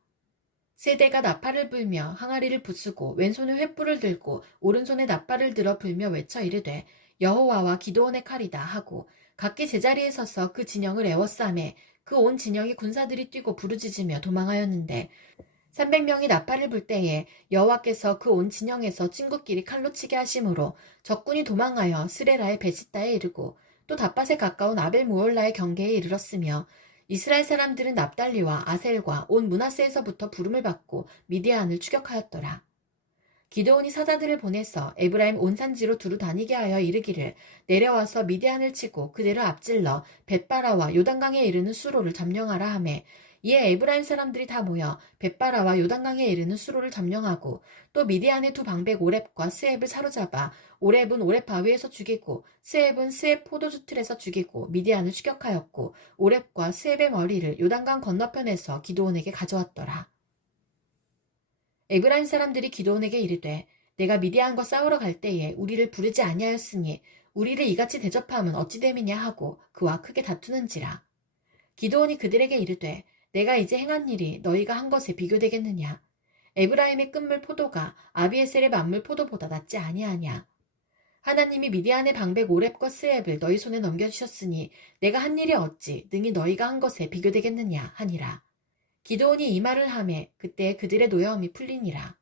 세대가 나팔을 불며 항아리를 부수고 왼손에 횃불을 들고 오른손에 나팔을 들어 불며 외쳐 이르되 여호와와 기드온의 칼이다 하고 각기 제자리에 서서 그 진영을 에워싸매 그 온 진영이 군사들이 뛰고 부르짖으며 도망하였는데 300명이 나팔을 불 때에 여호와께서 그 온 진영에서 친구끼리 칼로 치게 하심으로 적군이 도망하여 스레라의 베시다에 이르고 또 닷밭에 가까운 아벨 무올라의 경계에 이르렀으며 이스라엘 사람들은 납달리와 아셀과 온 므낫세에서부터 부름을 받고 미디안을 추격하였더라. 기드온이 사자들을 보내서 에브라임 온 산지로 두루 다니게 하여 이르기를 내려와서 미디안을 치고 그들을 앞질러 벳바라와 요단강에 이르는 수로를 점령하라 하매 이에 에브라임 사람들이 다 모여 벳바라와 요단강에 이르는 수로를 점령하고 또 미디안의 두 방백 오렙과 스앱을 사로잡아 오렙은 오렙 바위에서 죽이고 스앱은 스앱 포도주 틀에서 죽이고 미디안을 추격하였고 오렙과 스앱의 머리를 요단강 건너편에서 기드온에게 가져왔더라. 에브라임 사람들이 기드온에게 이르되 내가 미디안과 싸우러 갈 때에 우리를 부르지 아니하였으니 우리를 이같이 대접함은 어찌 됨이냐 하고 그와 크게 다투는지라. 기드온이 그들에게 이르되 내가 이제 행한 일이 너희가 한 것에 비교되겠느냐. 에브라임의 끝물 포도가 아비에셀의 만물 포도보다 낫지 아니하냐. 하나님이 미디안의 방백 오렙과 스앱을 너희 손에 넘겨주셨으니 내가 한 일이 어찌 능히 너희가 한 것에 비교되겠느냐 하니라. 기드온이 이 말을 하매 그때 그들의 노여움이 풀리니라.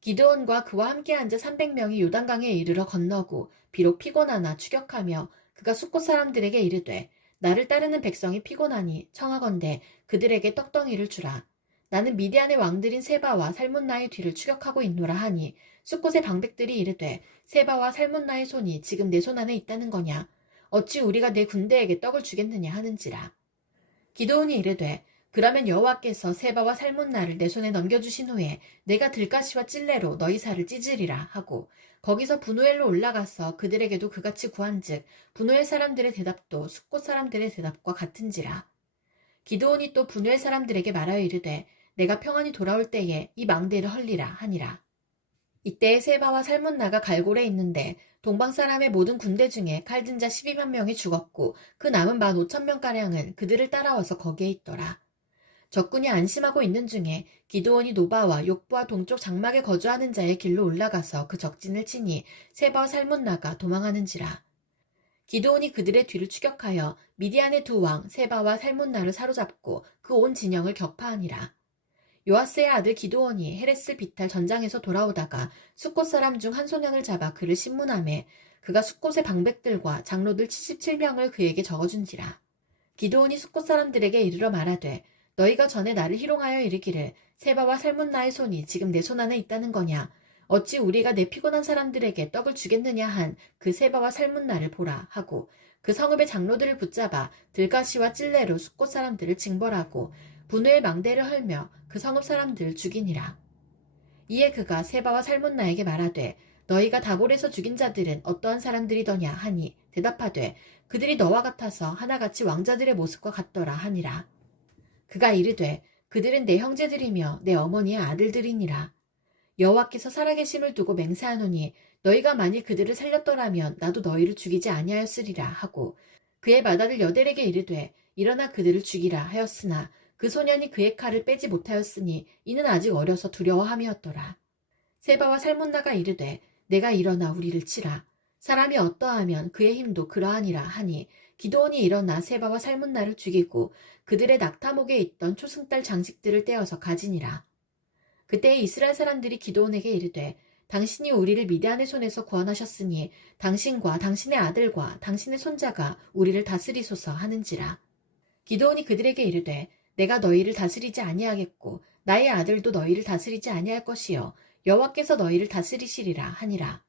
기드온과 그와 함께 앉아 300명이 요단강에 이르러 건너고 비록 피곤하나 추격하며 그가 숫곳 사람들에게 이르되 나를 따르는 백성이 피곤하니 청하건대 그들에게 떡덩이를 주라. 나는 미디안의 왕들인 세바와 살문나의 뒤를 추격하고 있노라 하니 숫곳의 방백들이 이르되 세바와 살문나의 손이 지금 내 손 안에 있다는 거냐. 어찌 우리가 내 군대에게 떡을 주겠느냐 하는지라. 기드온이 이르되 그러면 여호와께서 세바와 살문나를 내 손에 넘겨주신 후에 내가 들가시와 찔레로 너희 살을 찢으리라 하고 거기서 분우엘로 올라가서 그들에게도 그같이 구한즉 분우엘 사람들의 대답도 숫곳 사람들의 대답과 같은지라. 기드온이 또 분우엘 사람들에게 말하여 이르되 내가 평안히 돌아올 때에 이 망대를 헐리라 하니라. 이때에 세바와 살문나가 갈골에 있는데 동방 사람의 모든 군대 중에 칼든 자 12만 명이 죽었고 그 남은 15,000명가량은 그들을 따라와서 거기에 있더라. 적군이 안심하고 있는 중에 기드온이 노바와 욕부와 동쪽 장막에 거주하는 자의 길로 올라가서 그 적진을 치니 세바와 살문나가 도망하는지라. 기드온이 그들의 뒤를 추격하여 미디안의 두 왕 세바와 살문나를 사로잡고 그 온 진영을 격파하니라. 요아스의 아들 기드온이 헤레스 비탈 전장에서 돌아오다가 숫곳 사람 중 한 소년을 잡아 그를 신문하매 그가 숫곳의 방백들과 장로들 77명을 그에게 적어준지라. 기드온이 숫곳 사람들에게 이르러 말하되 너희가 전에 나를 희롱하여 이르기를 세바와 살문나의 손이 지금 내 손 안에 있다는 거냐. 어찌 우리가 내 피곤한 사람들에게 떡을 주겠느냐 한 그 세바와 살문나를 보라 하고 그 성읍의 장로들을 붙잡아 들가시와 찔레로 숫곳 사람들을 징벌하고 분우의 망대를 헐며 그 성읍 사람들을 죽이니라. 이에 그가 세바와 살문나에게 말하되 너희가 다볼에서 죽인 자들은 어떠한 사람들이더냐 하니 대답하되 그들이 너와 같아서 하나같이 왕자들의 모습과 같더라 하니라. 그가 이르되 그들은 내 형제들이며 내 어머니의 아들들이니라. 여호와께서 살아계심을 두고 맹세하노니 너희가 만일 그들을 살렸더라면 나도 너희를 죽이지 아니하였으리라 하고 그의 맏아들 여델에게 이르되 일어나 그들을 죽이라 하였으나 그 소년이 그의 칼을 빼지 못하였으니 이는 아직 어려서 두려워함이었더라. 세바와 살문나가 이르되 내가 일어나 우리를 치라. 사람이 어떠하면 그의 힘도 그러하니라 하니 기드온이 일어나 세바와 살문나를 죽이고 그들의 낙타목에 있던 초승달 장식들을 떼어서 가지니라. 그때 이스라엘 사람들이 기드온에게 이르되 당신이 우리를 미디안의 손에서 구원하셨으니 당신과 당신의 아들과 당신의 손자가 우리를 다스리소서 하는지라. 기드온이 그들에게 이르되 내가 너희를 다스리지 아니하겠고 나의 아들도 너희를 다스리지 아니할 것이요 여호와께서 너희를 다스리시리라 하니라.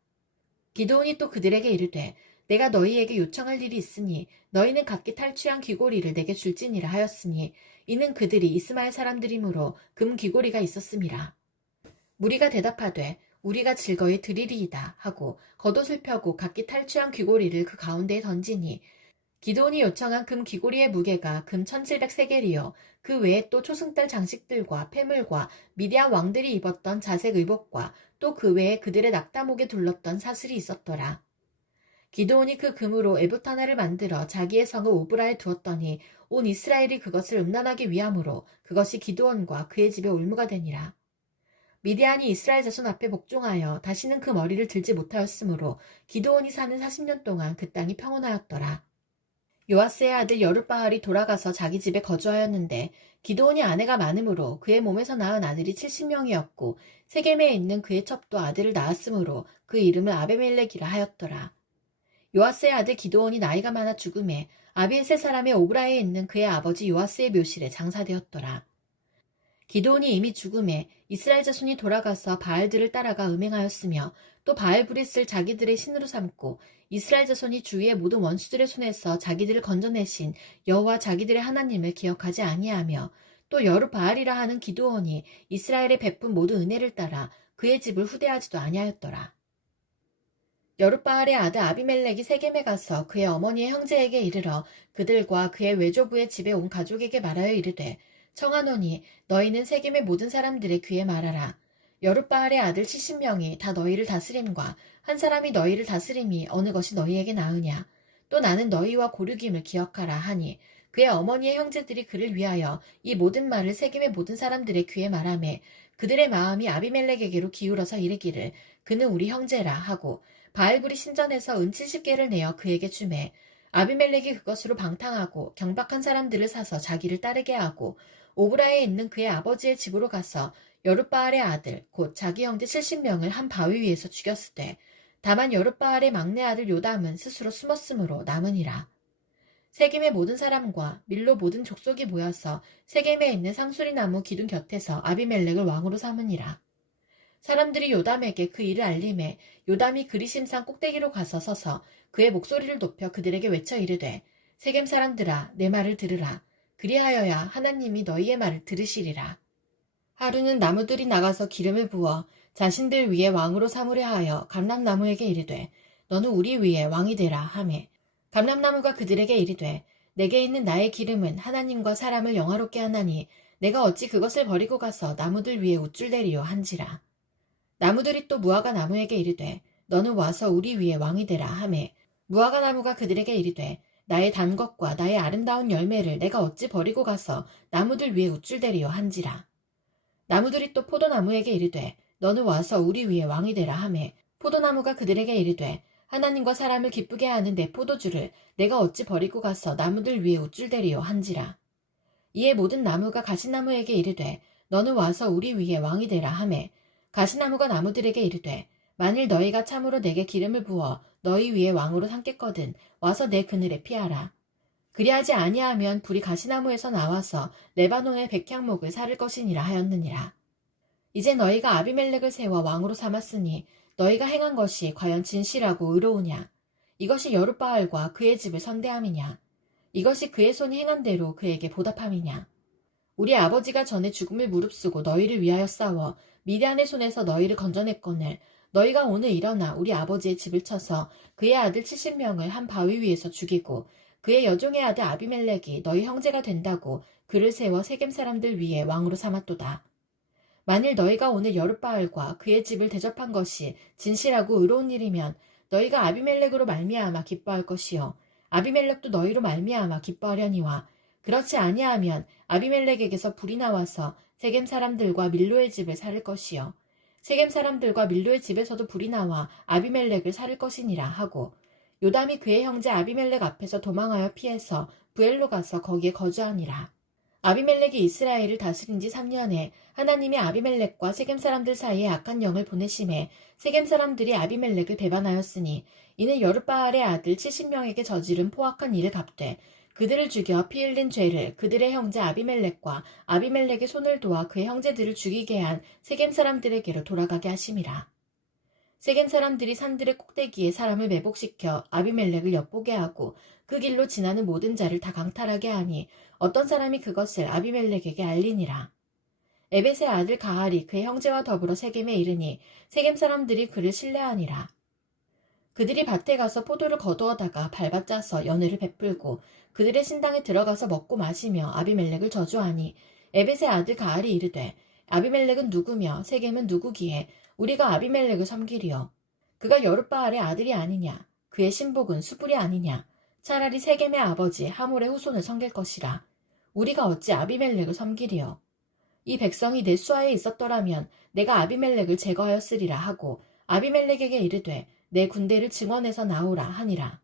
기드온이 또 그들에게 이르되 내가 너희에게 요청할 일이 있으니 너희는 각기 탈취한 귀고리를 내게 줄지니라 하였으니 이는 그들이 이스마엘 사람들이므로 금 귀고리가 있었음이라. 무리가 대답하되 우리가 즐거이 드리리이다 하고 겉옷을 펴고 각기 탈취한 귀고리를 그 가운데에 던지니 기드온이 요청한 금 귀고리의 무게가 금 1700세겔이요 그 외에 또 초승달 장식들과 폐물과 미디안 왕들이 입었던 자색 의복과 또 그 외에 그들의 낙타목에 둘렀던 사슬이 있었더라. 기드온이 그 금으로 에봇 하나를 만들어 자기의 성읍 오브라에 두었더니 온 이스라엘이 그것을 음란하기 위함으로 그것이 기드온과 그의 집에 올무가 되니라. 미디안이 이스라엘 자손 앞에 복종하여 다시는 그 머리를 들지 못하였으므로 기드온이 사는 40년 동안 그 땅이 평온하였더라. 요아스의 아들 여룻바알이 돌아가서 자기 집에 거주하였는데 기드온이 아내가 많으므로 그의 몸에서 낳은 아들이 70명이었고 세겜에 있는 그의 첩도 아들을 낳았으므로 그 이름을 아베멜렉이라 하였더라. 요아스의 아들 기드온이 나이가 많아 죽음에 아비에셀 사람의 오브라에 있는 그의 아버지 요아스의 묘실에 장사되었더라. 기드온이 이미 죽음에 이스라엘 자손이 돌아가서 바알들을 따라가 음행하였으며 또 바알 브릿을 자기들의 신으로 삼고 이스라엘 자손이 주위의 모든 원수들의 손에서 자기들을 건져내신 여호와 자기들의 하나님을 기억하지 아니하며 또 여룻바알이라 하는 기드온이 이스라엘에 베푼 모든 은혜를 따라 그의 집을 후대하지도 아니하였더라. 여룻바알의 아들 아비멜렉이 세겜에 가서 그의 어머니의 형제에게 이르러 그들과 그의 외조부의 집에 온 가족에게 말하여 이르되 청하노니 너희는 세겜의 모든 사람들의 귀에 말하라. 여룻바알의 아들 70명이 다 너희를 다스림과 한 사람이 너희를 다스림이 어느 것이 너희에게 나으냐. 또 나는 너희와 고르김을 기억하라 하니 그의 어머니의 형제들이 그를 위하여 이 모든 말을 세겜의 모든 사람들의 귀에 말하매 그들의 마음이 아비멜렉에게로 기울어서 이르기를 그는 우리 형제라 하고 바알불이 신전에서 은 70개를 내어 그에게 주매 아비멜렉이 그것으로 방탕하고 경박한 사람들을 사서 자기를 따르게 하고 오브라에 있는 그의 아버지의 집으로 가서 여룻바알의 아들 곧 자기 형제 70명을 한 바위 위에서 죽였으되 다만 여룻바알의 막내 아들 요담은 스스로 숨었으므로 남으니라. 세겜의 모든 사람과 밀로 모든 족속이 모여서 세겜에 있는 상수리 나무 기둥 곁에서 아비멜렉을 왕으로 삼으니라. 사람들이 요담에게 그 일을 알림해 요담이 그리심산 꼭대기로 가서 서서 그의 목소리를 높여 그들에게 외쳐 이르되 세겜 사람들아 내 말을 들으라. 그리하여야 하나님이 너희의 말을 들으시리라. 하루는 나무들이 나가서 기름을 부어 자신들 위에 왕으로 삼으려 하여 감람나무에게 이르되 너는 우리 위에 왕이 되라 하매 감람나무가 그들에게 이르되 내게 있는 나의 기름은 하나님과 사람을 영화롭게 하나니 내가 어찌 그것을 버리고 가서 나무들 위에 우쭐대리요 한지라. 나무들이 또 무화과 나무에게 이르되 너는 와서 우리 위에 왕이 되라 하매 무화과 나무가 그들에게 이르되 나의 단 것과 나의 아름다운 열매를 내가 어찌 버리고 가서 나무들 위에 우쭐대리요 한지라. 나무들이 또 포도나무에게 이르되 너는 와서 우리 위에 왕이 되라 하매 포도나무가 그들에게 이르되 하나님과 사람을 기쁘게 하는 내 포도주를 내가 어찌 버리고 가서 나무들 위에 우쭐대리요 한지라. 이에 모든 나무가 가시나무에게 이르되 너는 와서 우리 위에 왕이 되라 하매 가시나무가 나무들에게 이르되 만일 너희가 참으로 내게 기름을 부어 너희 위에 왕으로 삼겠거든 와서 내 그늘에 피하라. 그리하지 아니하면 불이 가시나무에서 나와서 레바논의 백향목을 사를 것이니라 하였느니라. 이제 너희가 아비멜렉을 세워 왕으로 삼았으니 너희가 행한 것이 과연 진실하고 의로우냐. 이것이 여룻바알과 그의 집을 선대함이냐. 이것이 그의 손이 행한 대로 그에게 보답함이냐. 우리 아버지가 전에 죽음을 무릅쓰고 너희를 위하여 싸워 미디안의 손에서 너희를 건져냈거늘 너희가 오늘 일어나 우리 아버지의 집을 쳐서 그의 아들 70명을 한 바위 위에서 죽이고 그의 여종의 아들 아비멜렉이 너희 형제가 된다고 그를 세워 세겜 사람들 위에 왕으로 삼았도다. 만일 너희가 오늘 여룻바알과 그의 집을 대접한 것이 진실하고 의로운 일이면 너희가 아비멜렉으로 말미암아 기뻐할 것이요 아비멜렉도 너희로 말미암아 기뻐하려니와 그렇지 아니하면 아비멜렉에게서 불이 나와서 세겜 사람들과 밀로의 집을 살을 것이요 세겜 사람들과 밀로의 집에서도 불이 나와 아비멜렉을 살을 것이니라 하고 요담이 그의 형제 아비멜렉 앞에서 도망하여 피해서 부엘로 가서 거기에 거주하니라. 아비멜렉이 이스라엘을 다스린 지 3년에 하나님이 아비멜렉과 세겜 사람들 사이에 악한 영을 보내심에 세겜 사람들이 아비멜렉을 배반하였으니 이는 여룻바알의 아들 70명에게 저지른 포악한 일을 갚되 그들을 죽여 피 흘린 죄를 그들의 형제 아비멜렉과 아비멜렉의 손을 도와 그의 형제들을 죽이게 한 세겜 사람들에게로 돌아가게 하심이라. 세겜 사람들이 산들의 꼭대기에 사람을 매복시켜 아비멜렉을 엿보게 하고 그 길로 지나는 모든 자를 다 강탈하게 하니 어떤 사람이 그것을 아비멜렉에게 알리니라. 에벳의 아들 가알이 그의 형제와 더불어 세겜에 이르니 세겜 사람들이 그를 신뢰하니라. 그들이 밭에 가서 포도를 거두어다가 밟아 짜서 연회를 베풀고 그들의 신당에 들어가서 먹고 마시며 아비멜렉을 저주하니 에벳의 아들 가알이 이르되 아비멜렉은 누구며 세겜은 누구기에 우리가 아비멜렉을 섬기리요. 그가 여룻바알의 아들이 아니냐. 그의 신복은 수불이 아니냐. 차라리 세겜의 아버지 하몰의 후손을 섬길 것이라. 우리가 어찌 아비멜렉을 섬기리요. 이 백성이 내 수하에 있었더라면 내가 아비멜렉을 제거하였으리라 하고 아비멜렉에게 이르되 내 군대를 증원해서 나오라 하니라.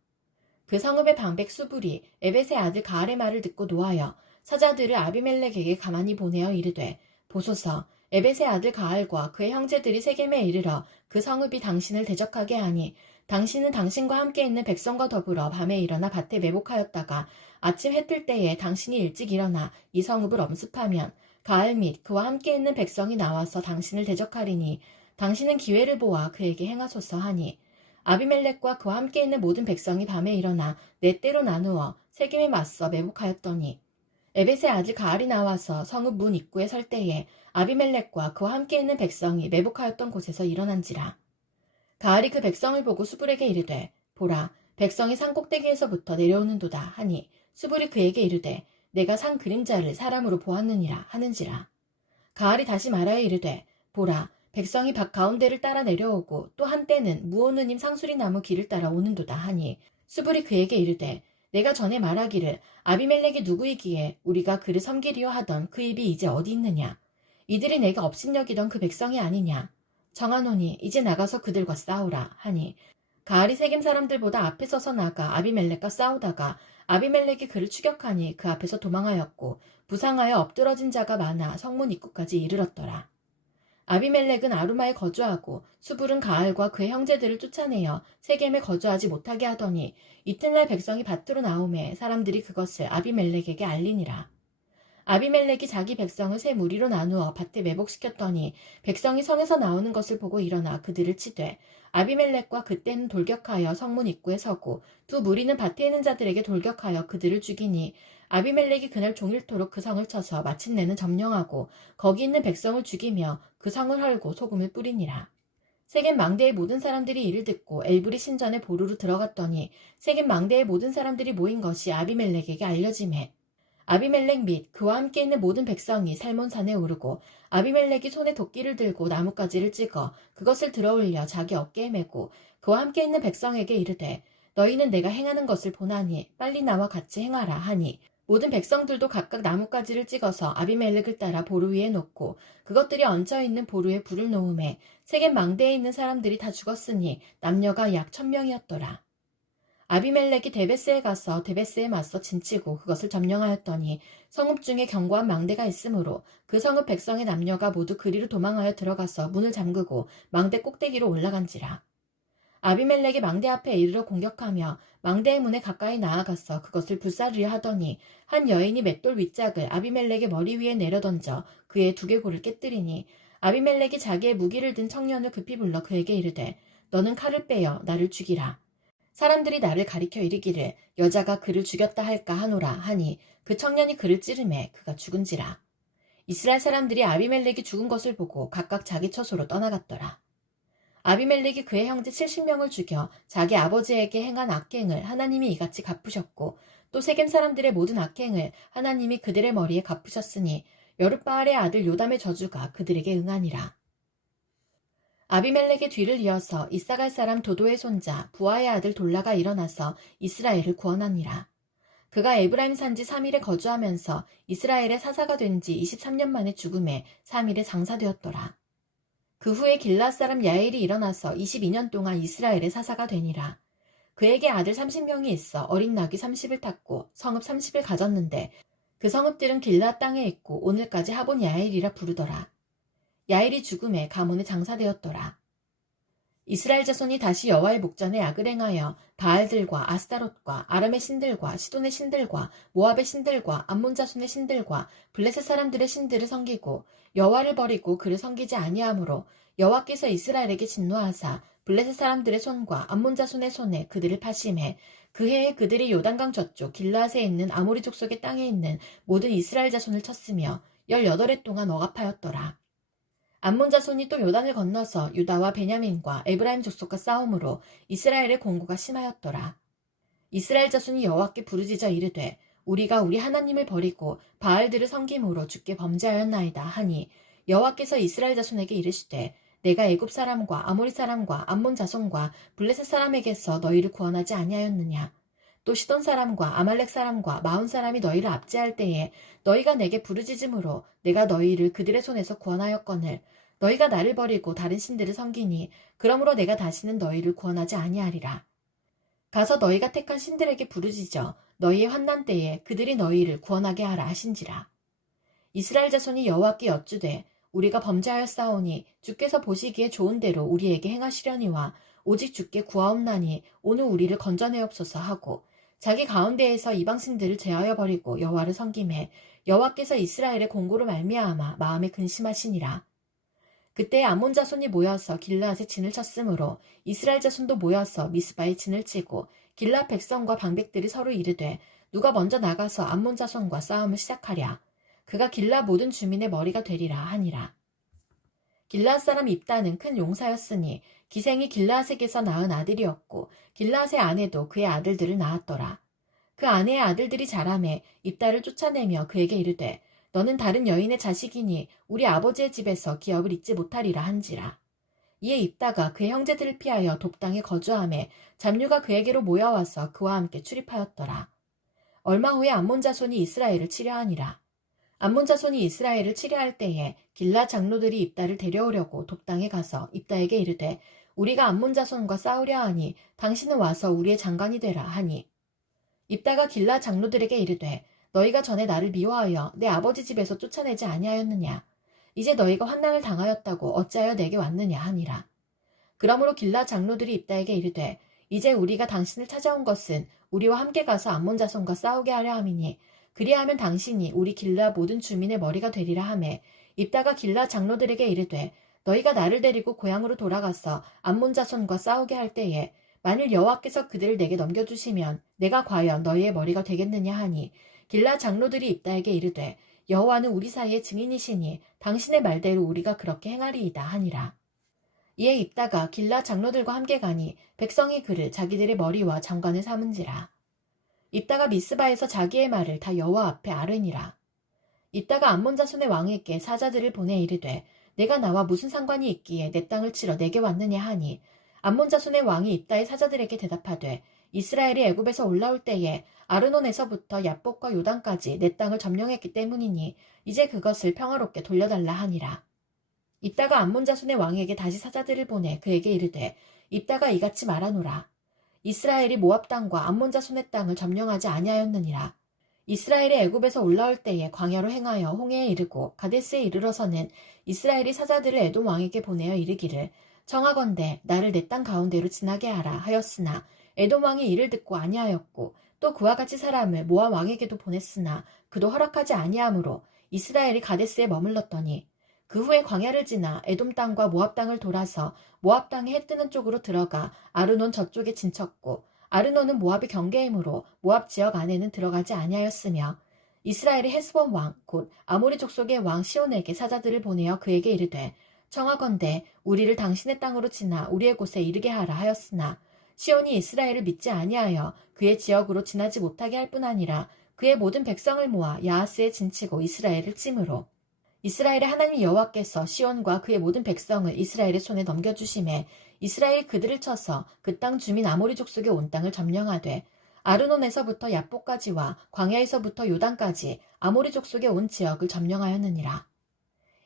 그 성읍의 방백 수불이 에벳의 아들 가알의 말을 듣고 노하여 사자들을 아비멜렉에게 가만히 보내어 이르되 보소서 에벳의 아들 가알과 그의 형제들이 세겜에 이르러 그 성읍이 당신을 대적하게 하니 당신은 당신과 함께 있는 백성과 더불어 밤에 일어나 밭에 매복하였다가 아침 해 뜰 때에 당신이 일찍 일어나 이 성읍을 엄습하면 가알 및 그와 함께 있는 백성이 나와서 당신을 대적하리니 당신은 기회를 보아 그에게 행하소서 하니 아비멜렉과 그와 함께 있는 모든 백성이 밤에 일어나 네 때로 나누어 세겜에 맞서 매복하였더니 에벳의 아들 가알이 나와서 성읍 문 입구에 설 때에 아비멜렉과 그와 함께 있는 백성이 매복하였던 곳에서 일어난지라. 가알이 그 백성을 보고 수불에게 이르되 보라 백성이 산 꼭대기에서부터 내려오는도다 하니 수불이 그에게 이르되 내가 산 그림자를 사람으로 보았느니라 하는지라. 가알이 다시 말하여 이르되 보라 백성이 밭 가운데를 따라 내려오고 또 한때는 무오느님 상수리 나무 길을 따라 오는도다 하니 수불이 그에게 이르되 내가 전에 말하기를 아비멜렉이 누구이기에 우리가 그를 섬기리요 하던 그 입이 이제 어디 있느냐. 이들이 내가 업신여기던 그 백성이 아니냐. 정하노니 이제 나가서 그들과 싸우라 하니 가알이 세겜 사람들보다 앞에 서서 나가 아비멜렉과 싸우다가 아비멜렉이 그를 추격하니 그 앞에서 도망하였고 부상하여 엎드러진 자가 많아 성문 입구까지 이르렀더라. 아비멜렉은 아루마에 거주하고 수불은 가알과 그의 형제들을 쫓아내어 세겜에 거주하지 못하게 하더니 이튿날 백성이 밭으로 나오매 사람들이 그것을 아비멜렉에게 알리니라. 아비멜렉이 자기 백성을 세 무리로 나누어 밭에 매복시켰더니 백성이 성에서 나오는 것을 보고 일어나 그들을 치되 아비멜렉과 그때는 돌격하여 성문 입구에 서고 두 무리는 밭에 있는 자들에게 돌격하여 그들을 죽이니 아비멜렉이 그날 종일토록 그 성을 쳐서 마침내는 점령하고 거기 있는 백성을 죽이며 그 성을 헐고 소금을 뿌리니라. 세겜 망대의 모든 사람들이 이를 듣고 엘브리 신전에 보루로 들어갔더니 세겜 망대의 모든 사람들이 모인 것이 아비멜렉에게 알려지매 아비멜렉 및 그와 함께 있는 모든 백성이 살몬산에 오르고 아비멜렉이 손에 도끼를 들고 나뭇가지를 찍어 그것을 들어올려 자기 어깨에 메고 그와 함께 있는 백성에게 이르되 너희는 내가 행하는 것을 보나니 빨리 나와 같이 행하라 하니 모든 백성들도 각각 나뭇가지를 찍어서 아비멜렉을 따라 보루 위에 놓고 그것들이 얹혀있는 보루에 불을 놓음에 세겜 망대에 있는 사람들이 다 죽었으니 남녀가 약 1000명이었더라. 아비멜렉이 데베스에 가서 데베스에 맞서 진치고 그것을 점령하였더니 성읍 중에 견고한 망대가 있으므로 그 성읍 백성의 남녀가 모두 그리로 도망하여 들어가서 문을 잠그고 망대 꼭대기로 올라간지라. 아비멜렉이 망대 앞에 이르러 공격하며 망대의 문에 가까이 나아가서 그것을 불사르려 하더니 한 여인이 맷돌 윗짝을 아비멜렉의 머리 위에 내려던져 그의 두개골을 깨뜨리니 아비멜렉이 자기의 무기를 든 청년을 급히 불러 그에게 이르되 너는 칼을 빼어 나를 죽이라. 사람들이 나를 가리켜 이르기를 여자가 그를 죽였다 할까 하노라 하니 그 청년이 그를 찌르매 그가 죽은지라. 이스라엘 사람들이 아비멜렉이 죽은 것을 보고 각각 자기 처소로 떠나갔더라. 아비멜렉이 그의 형제 70명을 죽여 자기 아버지에게 행한 악행을 하나님이 이같이 갚으셨고 또 세겜 사람들의 모든 악행을 하나님이 그들의 머리에 갚으셨으니 여룻바알의 아들 요담의 저주가 그들에게 응하니라. 아비멜렉의 뒤를 이어서 이사갈 사람 도도의 손자 부하의 아들 돌라가 일어나서 이스라엘을 구원하니라. 그가 에브라임 산지 3일에 거주하면서 이스라엘의 사사가 된 지 23년 만에 죽음에 3일에 장사되었더라. 그 후에 길앗 사람 야엘이 일어나서 22년 동안 이스라엘의 사사가 되니라. 그에게 아들 30명이 있어 어린 나귀 30을 탔고 성읍 30을 가졌는데 그 성읍들은 길앗 땅에 있고 오늘까지 하본 야엘이라 부르더라. 야엘이 죽음에 가문에 장사되었더라. 이스라엘 자손이 다시 여호와의 목전에 악을 행하여 바알들과 아스타롯과 아람의 신들과 시돈의 신들과 모압의 신들과 암몬 자손의 신들과 블레셋 사람들의 신들을 섬기고 여호와를 버리고 그를 섬기지 아니하므로 여호와께서 이스라엘에게 진노하사 블레셋 사람들의 손과 암몬 자손의 손에 그들을 파심해 그 해에 그들이 요단강 저쪽 길르앗에 있는 아모리 족속의 땅에 있는 모든 이스라엘 자손을 쳤으며 18해 동안 억압하였더라. 암몬 자손이 또 요단을 건너서 유다와 베냐민과 에브라임 족속과 싸움으로 이스라엘의 공고가 심하였더라. 이스라엘 자손이 여호와께 부르짖어 이르되 우리가 우리 하나님을 버리고 바알들을 섬김으로 주께 범죄하였나이다 하니 여호와께서 이스라엘 자손에게 이르시되 내가 애굽 사람과 아모리 사람과 암몬 자손과 블레셋 사람에게서 너희를 구원하지 아니하였느냐. 또 시돈 사람과 아말렉 사람과 마온 사람이 너희를 압제할 때에 너희가 내게 부르짖음으로 내가 너희를 그들의 손에서 구원하였거늘 너희가 나를 버리고 다른 신들을 섬기니 그러므로 내가 다시는 너희를 구원하지 아니하리라. 가서 너희가 택한 신들에게 부르짖어 너희의 환난 때에 그들이 너희를 구원하게 하라 하신지라. 이스라엘 자손이 여호와께 여쭈되 우리가 범죄하였사오니 주께서 보시기에 좋은 대로 우리에게 행하시려니와 오직 주께 구하옵나니 오늘 우리를 건져내옵소서 하고 자기 가운데에서 이방신들을 제하여 버리고 여호와를 섬김해 여호와께서 이스라엘의 공고로 말미암아 마음에 근심하시니라. 그때 암몬 자손이 모여서 길르앗에 진을 쳤으므로 이스라엘 자손도 모여서 미스바에 진을 치고 길르앗 백성과 방백들이 서로 이르되 누가 먼저 나가서 암몬 자손과 싸움을 시작하랴. 그가 길라 모든 주민의 머리가 되리라 하니라. 길라앗 사람 입다는 큰 용사였으니 기생이 길라앗에게서 낳은 아들이었고 길라앗의 아내도 그의 아들들을 낳았더라. 그 아내의 아들들이 자라매 입다를 쫓아내며 그에게 이르되 너는 다른 여인의 자식이니 우리 아버지의 집에서 기업을 잊지 못하리라 한지라. 이에 입다가 그의 형제들을 피하여 돕당에 거주하매 잡류가 그에게로 모여와서 그와 함께 출입하였더라. 얼마 후에 암몬 자손이 이스라엘을 치려하니라. 암몬 자손이 이스라엘을 치려할 때에 길라 장로들이 입다를 데려오려고 돕당에 가서 입다에게 이르되 우리가 암몬 자손과 싸우려 하니 당신은 와서 우리의 장관이 되라 하니 입다가 길라 장로들에게 이르되 너희가 전에 나를 미워하여 내 아버지 집에서 쫓아내지 아니하였느냐. 이제 너희가 환난을 당하였다고 어찌하여 내게 왔느냐 하니라. 그러므로 길라 장로들이 입다에게 이르되 이제 우리가 당신을 찾아온 것은 우리와 함께 가서 암몬 자손과 싸우게 하려 함이니 그리하면 당신이 우리 길라 모든 주민의 머리가 되리라 하매 입다가 길라 장로들에게 이르되 너희가 나를 데리고 고향으로 돌아가서 암몬 자손과 싸우게 할 때에 만일 여호와께서 그들을 내게 넘겨주시면 내가 과연 너희의 머리가 되겠느냐 하니 길라 장로들이 입다에게 이르되 여호와는 우리 사이의 증인이시니 당신의 말대로 우리가 그렇게 행하리이다 하니라. 이에 입다가 길라 장로들과 함께 가니 백성이 그를 자기들의 머리와 장관을 삼은지라. 입다가 미스바에서 자기의 말을 다 여호와 앞에 아뢰니라. 입다가 암몬 자손의 왕에게 사자들을 보내 이르되 내가 나와 무슨 상관이 있기에 내 땅을 치러 내게 왔느냐 하니 암몬 자손의 왕이 입다의 사자들에게 대답하되 이스라엘이 애굽에서 올라올 때에 아르논에서부터 야복과 요단까지 내 땅을 점령했기 때문이니 이제 그것을 평화롭게 돌려달라 하니라. 입다가 암몬 자손의 왕에게 다시 사자들을 보내 그에게 이르되 입다가 이같이 말하노라. 이스라엘이 모압 땅과 암몬 자손의 땅을 점령하지 아니하였느니라. 이스라엘이 애굽에서 올라올 때에 광야로 행하여 홍해에 이르고 가데스에 이르러서는 이스라엘이 사자들을 에돔 왕에게 보내어 이르기를 청하건대 나를 내 땅 가운데로 지나게 하라 하였으나 에돔 왕이 이를 듣고 아니하였고 또 그와 같이 사람을 모압 왕에게도 보냈으나 그도 허락하지 아니하므로 이스라엘이 가데스에 머물렀더니 그 후에 광야를 지나 에돔 땅과 모압 땅을 돌아서 모압 땅에 해 뜨는 쪽으로 들어가 아르논 저쪽에 진쳤고 아르논은 모압의 경계이므로 모압 지역 안에는 들어가지 아니하였으며 이스라엘의 헤스본 왕 곧 아모리 족속의 왕 시온에게 사자들을 보내어 그에게 이르되 청하건대 우리를 당신의 땅으로 지나 우리의 곳에 이르게 하라 하였으나 시온이 이스라엘을 믿지 아니하여 그의 지역으로 지나지 못하게 할 뿐 아니라 그의 모든 백성을 모아 야하스에 진치고 이스라엘을 찜으로 이스라엘의 하나님 여호와께서 시온과 그의 모든 백성을 이스라엘의 손에 넘겨주심에 이스라엘이 그들을 쳐서 그 땅 주민 아모리 족속의 온 땅을 점령하되 아르논에서부터 야복까지와 광야에서부터 요단까지 아모리 족속의 온 지역을 점령하였느니라.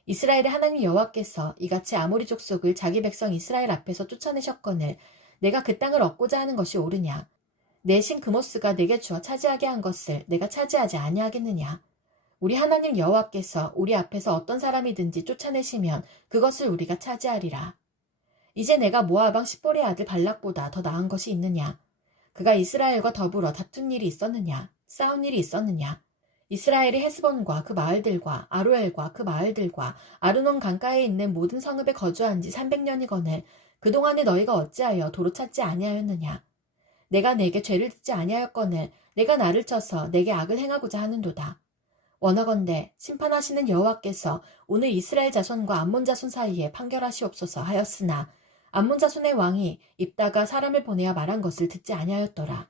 이스라엘의 하나님 여호와께서 이같이 아모리 족속을 자기 백성 이스라엘 앞에서 쫓아내셨거늘 내가 그 땅을 얻고자 하는 것이 옳으냐. 내 신 그모스가 내게 주어 차지하게 한 것을 내가 차지하지 아니하겠느냐. 우리 하나님 여호와께서 우리 앞에서 어떤 사람이든지 쫓아내시면 그것을 우리가 차지하리라. 이제 내가 모압 왕 십볼의 아들 발락보다 더 나은 것이 있느냐. 그가 이스라엘과 더불어 다툰 일이 있었느냐. 싸운 일이 있었느냐. 이스라엘이 헤스본과 그 마을들과 아로엘과 그 마을들과 아르논 강가에 있는 모든 성읍에 거주한 지 300년이거늘 그동안에 너희가 어찌하여 도로 찾지 아니하였느냐. 내가 내게 죄를 짓지 아니하였거늘 내가 나를 쳐서 내게 악을 행하고자 하는도다. 원하건대 심판하시는 여호와께서 오늘 이스라엘 자손과 암몬 자손 사이에 판결하시옵소서 하였으나 암몬 자손의 왕이 입다가 사람을 보내어 말한 것을 듣지 아니하였더라.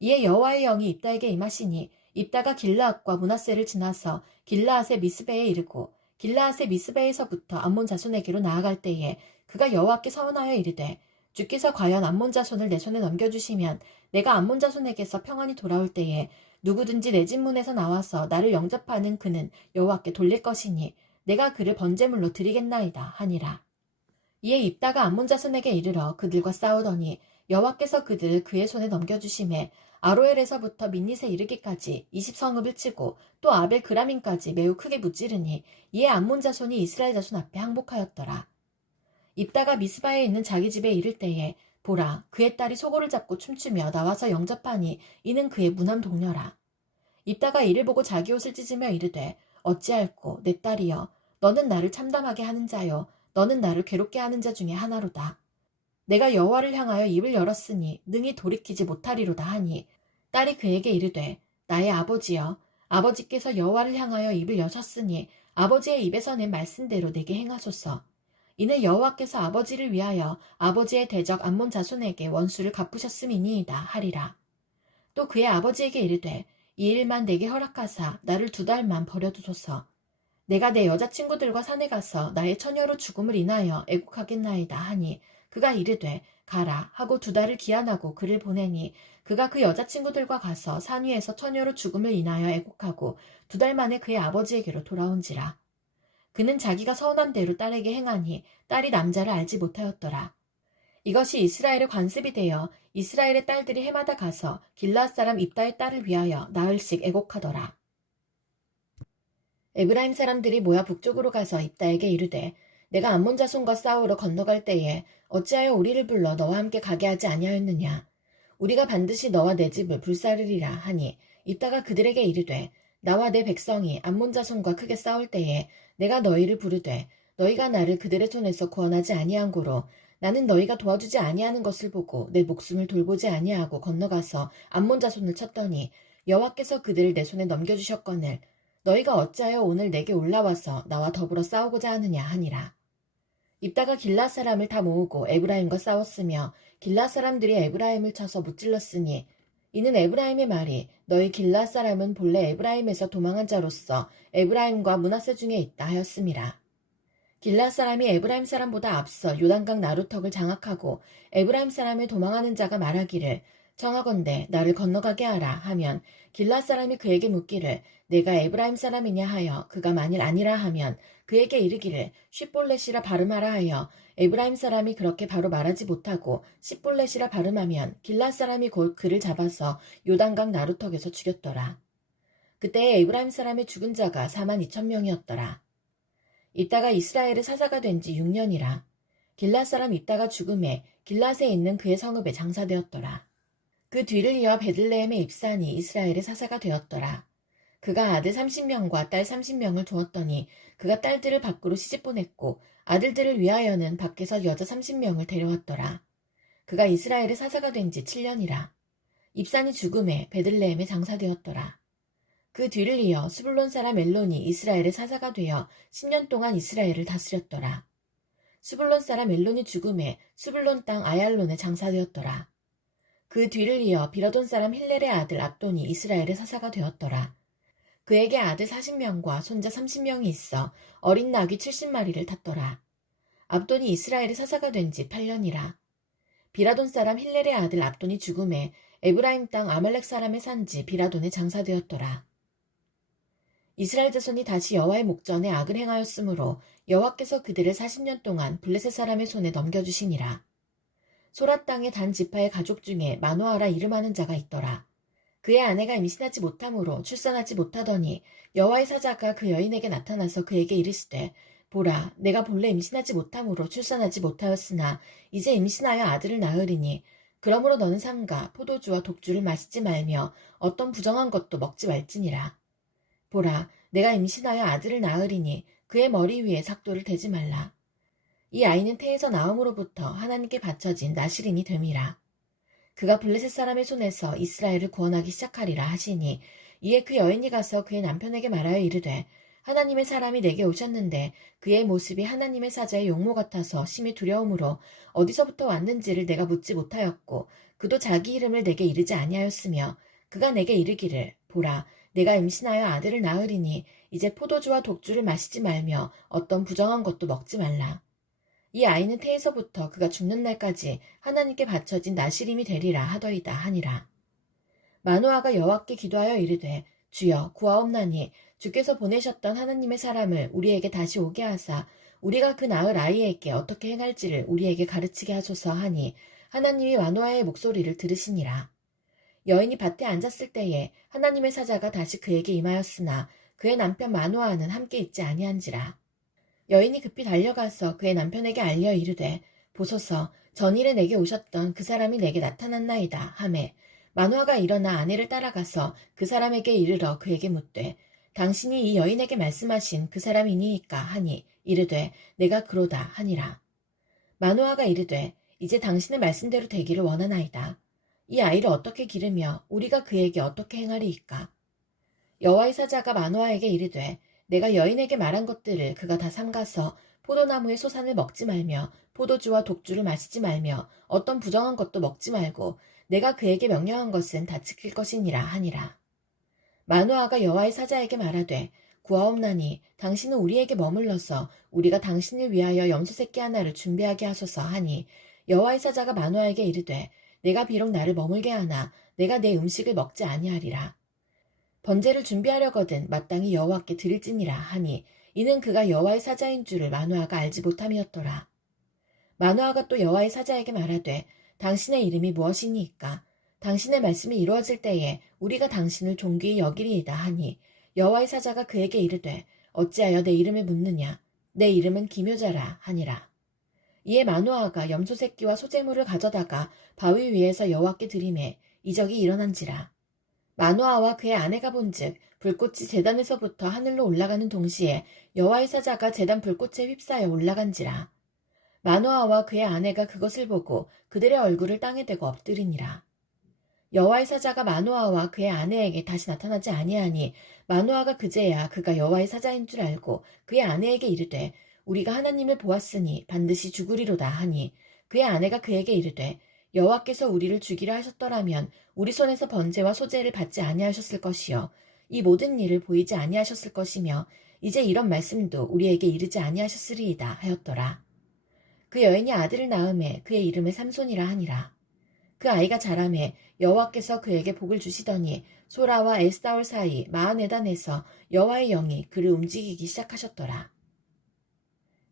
이에 여호와의 영이 입다에게 임하시니 입다가 길라앗과 므낫세를 지나서 길라앗의 미스베에 이르고 길라앗의 미스베에서부터 암몬 자손에게로 나아갈 때에 그가 여호와께 서원하여 이르되 주께서 과연 암몬 자손을 내 손에 넘겨주시면 내가 암몬 자손에게서 평안히 돌아올 때에 누구든지 내 집 문에서 나와서 나를 영접하는 그는 여호와께 돌릴 것이니 내가 그를 번제물로 드리겠나이다 하니라. 이에 입다가 암몬 자손에게 이르러 그들과 싸우더니 여호와께서 그들을 그의 손에 넘겨주심에 아로엘에서부터 민닛에 이르기까지 20성읍을 치고 또 아벨 그라민까지 매우 크게 무찌르니 이에 암몬 자손이 이스라엘 자손 앞에 항복하였더라. 입다가 미스바에 있는 자기 집에 이를 때에 보라 그의 딸이 소고를 잡고 춤추며 나와서 영접하니 이는 그의 무남 동료라. 입다가 이를 보고 자기 옷을 찢으며 이르되 어찌할꼬 내 딸이여 너는 나를 참담하게 하는 자요 너는 나를 괴롭게 하는 자 중에 하나로다. 내가 여호와를 향하여 입을 열었으니 능히 돌이키지 못하리로다 하니 딸이 그에게 이르되 나의 아버지여 아버지께서 여호와를 향하여 입을 여셨으니 아버지의 입에서 낸 말씀대로 내게 행하소서. 이는 여호와께서 아버지를 위하여 아버지의 대적 암몬 자손에게 원수를 갚으셨음이니이다 하리라. 또 그의 아버지에게 이르되 이 일만 내게 허락하사 나를 2달만 버려두소서. 내가 내 여자친구들과 산에 가서 나의 처녀로 죽음을 인하여 애국하겠나이다 하니 그가 이르되 가라 하고 2달을 기한하고 그를 보내니 그가 그 여자친구들과 가서 산 위에서 처녀로 죽음을 인하여 애국하고 2달 만에 그의 아버지에게로 돌아온지라. 그는 자기가 서운한 대로 딸에게 행하니 딸이 남자를 알지 못하였더라. 이것이 이스라엘의 관습이 되어 이스라엘의 딸들이 해마다 가서 길르앗 사람 입다의 딸을 위하여 나흘씩 애곡하더라. 에브라임 사람들이 모여 북쪽으로 가서 입다에게 이르되 내가 암몬 자손과 싸우러 건너갈 때에 어찌하여 우리를 불러 너와 함께 가게 하지 아니하였느냐. 우리가 반드시 너와 내 집을 불사르리라 하니 입다가 그들에게 이르되 나와 내 백성이 암몬 자손과 크게 싸울 때에 내가 너희를 부르되 너희가 나를 그들의 손에서 구원하지 아니한 고로 나는 너희가 도와주지 아니하는 것을 보고 내 목숨을 돌보지 아니하고 건너가서 암몬 자손을 쳤더니 여호와께서 그들을 내 손에 넘겨주셨거늘 너희가 어찌하여 오늘 내게 올라와서 나와 더불어 싸우고자 하느냐 하니라. 입다가 길르앗 사람을 다 모으고 에브라임과 싸웠으며 길르앗 사람들이 에브라임을 쳐서 무찔렀으니 이는 에브라임의 말이 너희 길르앗 사람은 본래 에브라임에서 도망한 자로서 에브라임과 므낫세 중에 있다 하였음이라. 길르앗 사람이 에브라임 사람보다 앞서 요단강 나루턱을 장악하고 에브라임 사람을 도망하는 자가 말하기를 청하건대 나를 건너가게 하라 하면 길르앗 사람이 그에게 묻기를 내가 에브라임 사람이냐 하여 그가 만일 아니라 하면 그에게 이르기를 쉿볼렛이라 발음하라 하여 에브라임 사람이 그렇게 바로 말하지 못하고 쉿볼렛이라 발음하면 길르앗 사람이 곧 그를 잡아서 요단강 나루턱에서 죽였더라. 그때에 에브라임 사람의 죽은 자가 42,000명이었더라. 입다가 이스라엘의 사사가 된 지 6년이라. 길르앗 사람 입다가 죽음에 길르앗에 있는 그의 성읍에 장사되었더라. 그 뒤를 이어 베들레헴의 입산이 이스라엘의 사사가 되었더라. 그가 아들 30명과 딸 30명을 두었더니 그가 딸들을 밖으로 시집보냈고 아들들을 위하여는 밖에서 여자 30명을 데려왔더라. 그가 이스라엘의 사사가 된 지 7년이라. 입산이 죽음에 베들레헴에 장사되었더라. 그 뒤를 이어 스불론 사람 엘론이 이스라엘의 사사가 되어 10년 동안 이스라엘을 다스렸더라. 스불론 사람 엘론이 죽음에 스불론 땅 아얄론에 장사되었더라. 그 뒤를 이어 비라돈 사람 힐렐의 아들 압돈이 이스라엘의 사사가 되었더라. 그에게 아들 40명과 손자 30명이 있어 어린 나귀 70마리를 탔더라. 압돈이 이스라엘의 사사가 된 지 8년이라. 비라돈 사람 힐렐의 아들 압돈이 죽음에 에브라임 땅 아말렉 사람의 산지 비라돈에 장사되었더라. 이스라엘 자손이 다시 여호와의 목전에 악을 행하였으므로 여호와께서 그들을 40년 동안 블레셋 사람의 손에 넘겨주시니라. 소라 땅의 단 지파의 가족 중에 마노아라 이름하는 자가 있더라. 그의 아내가 임신하지 못하므로 출산하지 못하더니 여호와의 사자가 그 여인에게 나타나서 그에게 이르시되 보라 내가 본래 임신하지 못하므로 출산하지 못하였으나 이제 임신하여 아들을 낳으리니 그러므로 너는 삼가 포도주와 독주를 마시지 말며 어떤 부정한 것도 먹지 말지니라. 보라 내가 임신하여 아들을 낳으리니 그의 머리 위에 삭도를 대지 말라. 이 아이는 태에서 나옴으로부터 하나님께 바쳐진 나실인이 됨이라. 그가 블레셋 사람의 손에서 이스라엘을 구원하기 시작하리라 하시니 이에 그 여인이 가서 그의 남편에게 말하여 이르되 하나님의 사람이 내게 오셨는데 그의 모습이 하나님의 사자의 용모 같아서 심히 두려움으로 어디서부터 왔는지를 내가 묻지 못하였고 그도 자기 이름을 내게 이르지 아니하였으며 그가 내게 이르기를 보라 내가 임신하여 아들을 낳으리니 이제 포도주와 독주를 마시지 말며 어떤 부정한 것도 먹지 말라. 이 아이는 태에서부터 그가 죽는 날까지 하나님께 바쳐진 나시림이 되리라 하더이다 하니라. 마노아가 여호와께 기도하여 이르되 주여 구하옵나니 주께서 보내셨던 하나님의 사람을 우리에게 다시 오게 하사 우리가 그 낳을 아이에게 어떻게 행할지를 우리에게 가르치게 하소서 하니 하나님이 마노아의 목소리를 들으시니라. 여인이 밭에 앉았을 때에 하나님의 사자가 다시 그에게 임하였으나 그의 남편 마노아는 함께 있지 아니한지라. 여인이 급히 달려가서 그의 남편에게 알려 이르되 보소서 전일에 내게 오셨던 그 사람이 내게 나타났나이다 하매 마노아가 일어나 아내를 따라가서 그 사람에게 이르러 그에게 묻되 당신이 이 여인에게 말씀하신 그 사람이니이까 하니 이르되 내가 그로다 하니라. 마노아가 이르되 이제 당신의 말씀대로 되기를 원하나이다. 이 아이를 어떻게 기르며 우리가 그에게 어떻게 행하리이까? 여호와의 사자가 마노아에게 이르되 내가 여인에게 말한 것들을 그가 다 삼가서 포도나무의 소산을 먹지 말며 포도주와 독주를 마시지 말며 어떤 부정한 것도 먹지 말고 내가 그에게 명령한 것은 다 지킬 것이니라 하니라. 마노아가 여호와의 사자에게 말하되 구하옵나니 당신은 우리에게 머물러서 우리가 당신을 위하여 염소 새끼 하나를 준비하게 하소서 하니 여호와의 사자가 마노아에게 이르되 내가 비록 나를 머물게 하나 내가 내 음식을 먹지 아니하리라. 번제를 준비하려거든 마땅히 여호와께 드릴지니라 하니 이는 그가 여호와의 사자인 줄을 마노아가 알지 못함이었더라. 마노아가 또 여호와의 사자에게 말하되 당신의 이름이 무엇이니이까? 당신의 말씀이 이루어질 때에 우리가 당신을 존귀히 여기리이다 하니 여호와의 사자가 그에게 이르되 어찌하여 내 이름을 묻느냐? 내 이름은 기묘자라 하니라. 이에 마노아가 염소 새끼와 소재물을 가져다가 바위 위에서 여호와께 드리매 이적이 일어난지라. 마노아와 그의 아내가 본즉 불꽃이 제단에서부터 하늘로 올라가는 동시에 여호와의 사자가 제단 불꽃에 휩싸여 올라간지라. 마노아와 그의 아내가 그것을 보고 그들의 얼굴을 땅에 대고 엎드리니라. 여호와의 사자가 마노아와 그의 아내에게 다시 나타나지 아니하니 마노아가 그제야 그가 여호와의 사자인 줄 알고 그의 아내에게 이르되 우리가 하나님을 보았으니 반드시 죽으리로다 하니 그의 아내가 그에게 이르되 여호와께서 우리를 죽이려 하셨더라면 우리 손에서 번제와 소제를 받지 아니하셨을 것이요 이 모든 일을 보이지 아니하셨을 것이며 이제 이런 말씀도 우리에게 이르지 아니하셨으리이다 하였더라. 그 여인이 아들을 낳음에 그의 이름을 삼손이라 하니라. 그 아이가 자라매 여호와께서 그에게 복을 주시더니 소라와 에스다올 사이 마하네단에서 여호와의 영이 그를 움직이기 시작하셨더라.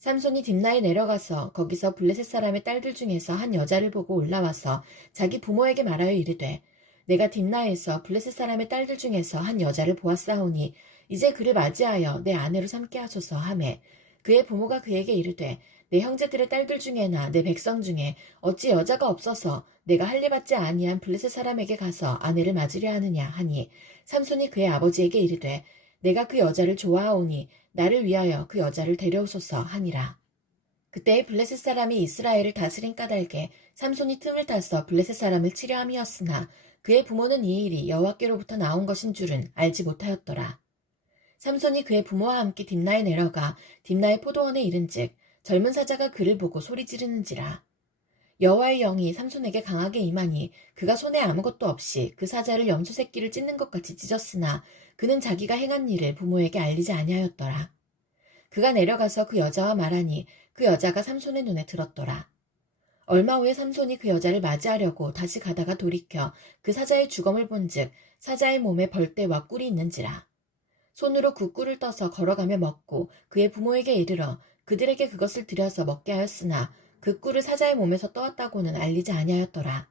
삼손이 딥나에 내려가서 거기서 블레셋 사람의 딸들 중에서 한 여자를 보고 올라와서 자기 부모에게 말하여 이르되 내가 딥나에서 블레셋 사람의 딸들 중에서 한 여자를 보았사오니 이제 그를 맞이하여 내 아내로 삼게 하소서 하매 그의 부모가 그에게 이르되 내 형제들의 딸들 중에나 내 백성 중에 어찌 여자가 없어서 내가 할례받지 아니한 블레셋 사람에게 가서 아내를 맞으려 하느냐 하니 삼손이 그의 아버지에게 이르되 내가 그 여자를 좋아하오니 나를 위하여 그 여자를 데려오소서 하니라. 그때에 블레셋 사람이 이스라엘을 다스린 까닭에 삼손이 틈을 타서 블레셋 사람을 치려 함이었으나 그의 부모는 이 일이 여호와께로부터 나온 것인 줄은 알지 못하였더라. 삼손이 그의 부모와 함께 딥나에 내려가 딥나의 포도원에 이른즉 젊은 사자가 그를 보고 소리 지르는지라. 여호와의 영이 삼손에게 강하게 임하니 그가 손에 아무것도 없이 그 사자를 염소 새끼를 찢는 것 같이 찢었으나 그는 자기가 행한 일을 부모에게 알리지 아니하였더라. 그가 내려가서 그 여자와 말하니 그 여자가 삼손의 눈에 들었더라. 얼마 후에 삼손이 그 여자를 맞이하려고 다시 가다가 돌이켜 그 사자의 주검을 본즉 사자의 몸에 벌떼와 꿀이 있는지라. 손으로 그 꿀을 떠서 걸어가며 먹고 그의 부모에게 이르러 그들에게 그것을 들여서 먹게 하였으나 그 꿀을 사자의 몸에서 떠왔다고는 알리지 아니하였더라.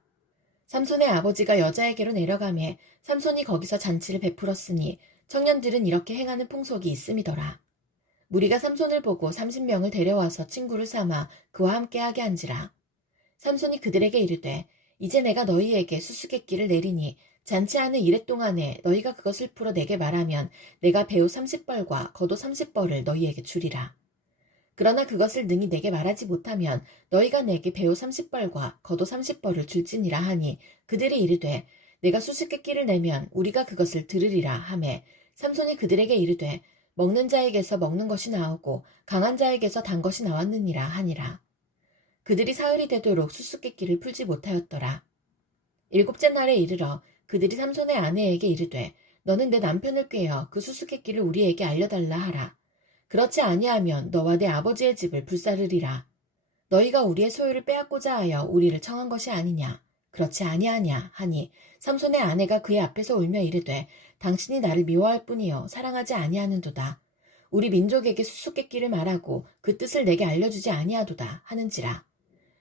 삼손의 아버지가 여자에게로 내려가매 삼손이 거기서 잔치를 베풀었으니 청년들은 이렇게 행하는 풍속이 있음이더라. 무리가 삼손을 보고 30명을 데려와서 친구를 삼아 그와 함께 하게 한지라. 삼손이 그들에게 이르되 이제 내가 너희에게 수수께끼를 내리니 잔치하는 이래 동안에 너희가 그것을 풀어 내게 말하면 내가 배우 30벌과 겉옷 30벌을 너희에게 주리라. 그러나 그것을 능히 내게 말하지 못하면 너희가 내게 배우 30벌과 겉옷 30벌을 줄지니라 하니 그들이 이르되 내가 수수께끼를 내면 우리가 그것을 들으리라 하매 삼손이 그들에게 이르되 먹는 자에게서 먹는 것이 나오고 강한 자에게서 단 것이 나왔느니라 하니라. 그들이 사흘이 되도록 수수께끼를 풀지 못하였더라. 일곱째 날에 이르러 그들이 삼손의 아내에게 이르되 너는 내 남편을 꾀어 그 수수께끼를 우리에게 알려달라 하라. 그렇지 아니하면 너와 내 아버지의 집을 불사르리라. 너희가 우리의 소유를 빼앗고자 하여 우리를 청한 것이 아니냐. 그렇지 아니하냐 하니 삼손의 아내가 그의 앞에서 울며 이르되 당신이 나를 미워할 뿐이요 사랑하지 아니하는도다. 우리 민족에게 수수께끼를 말하고 그 뜻을 내게 알려주지 아니하도다 하는지라.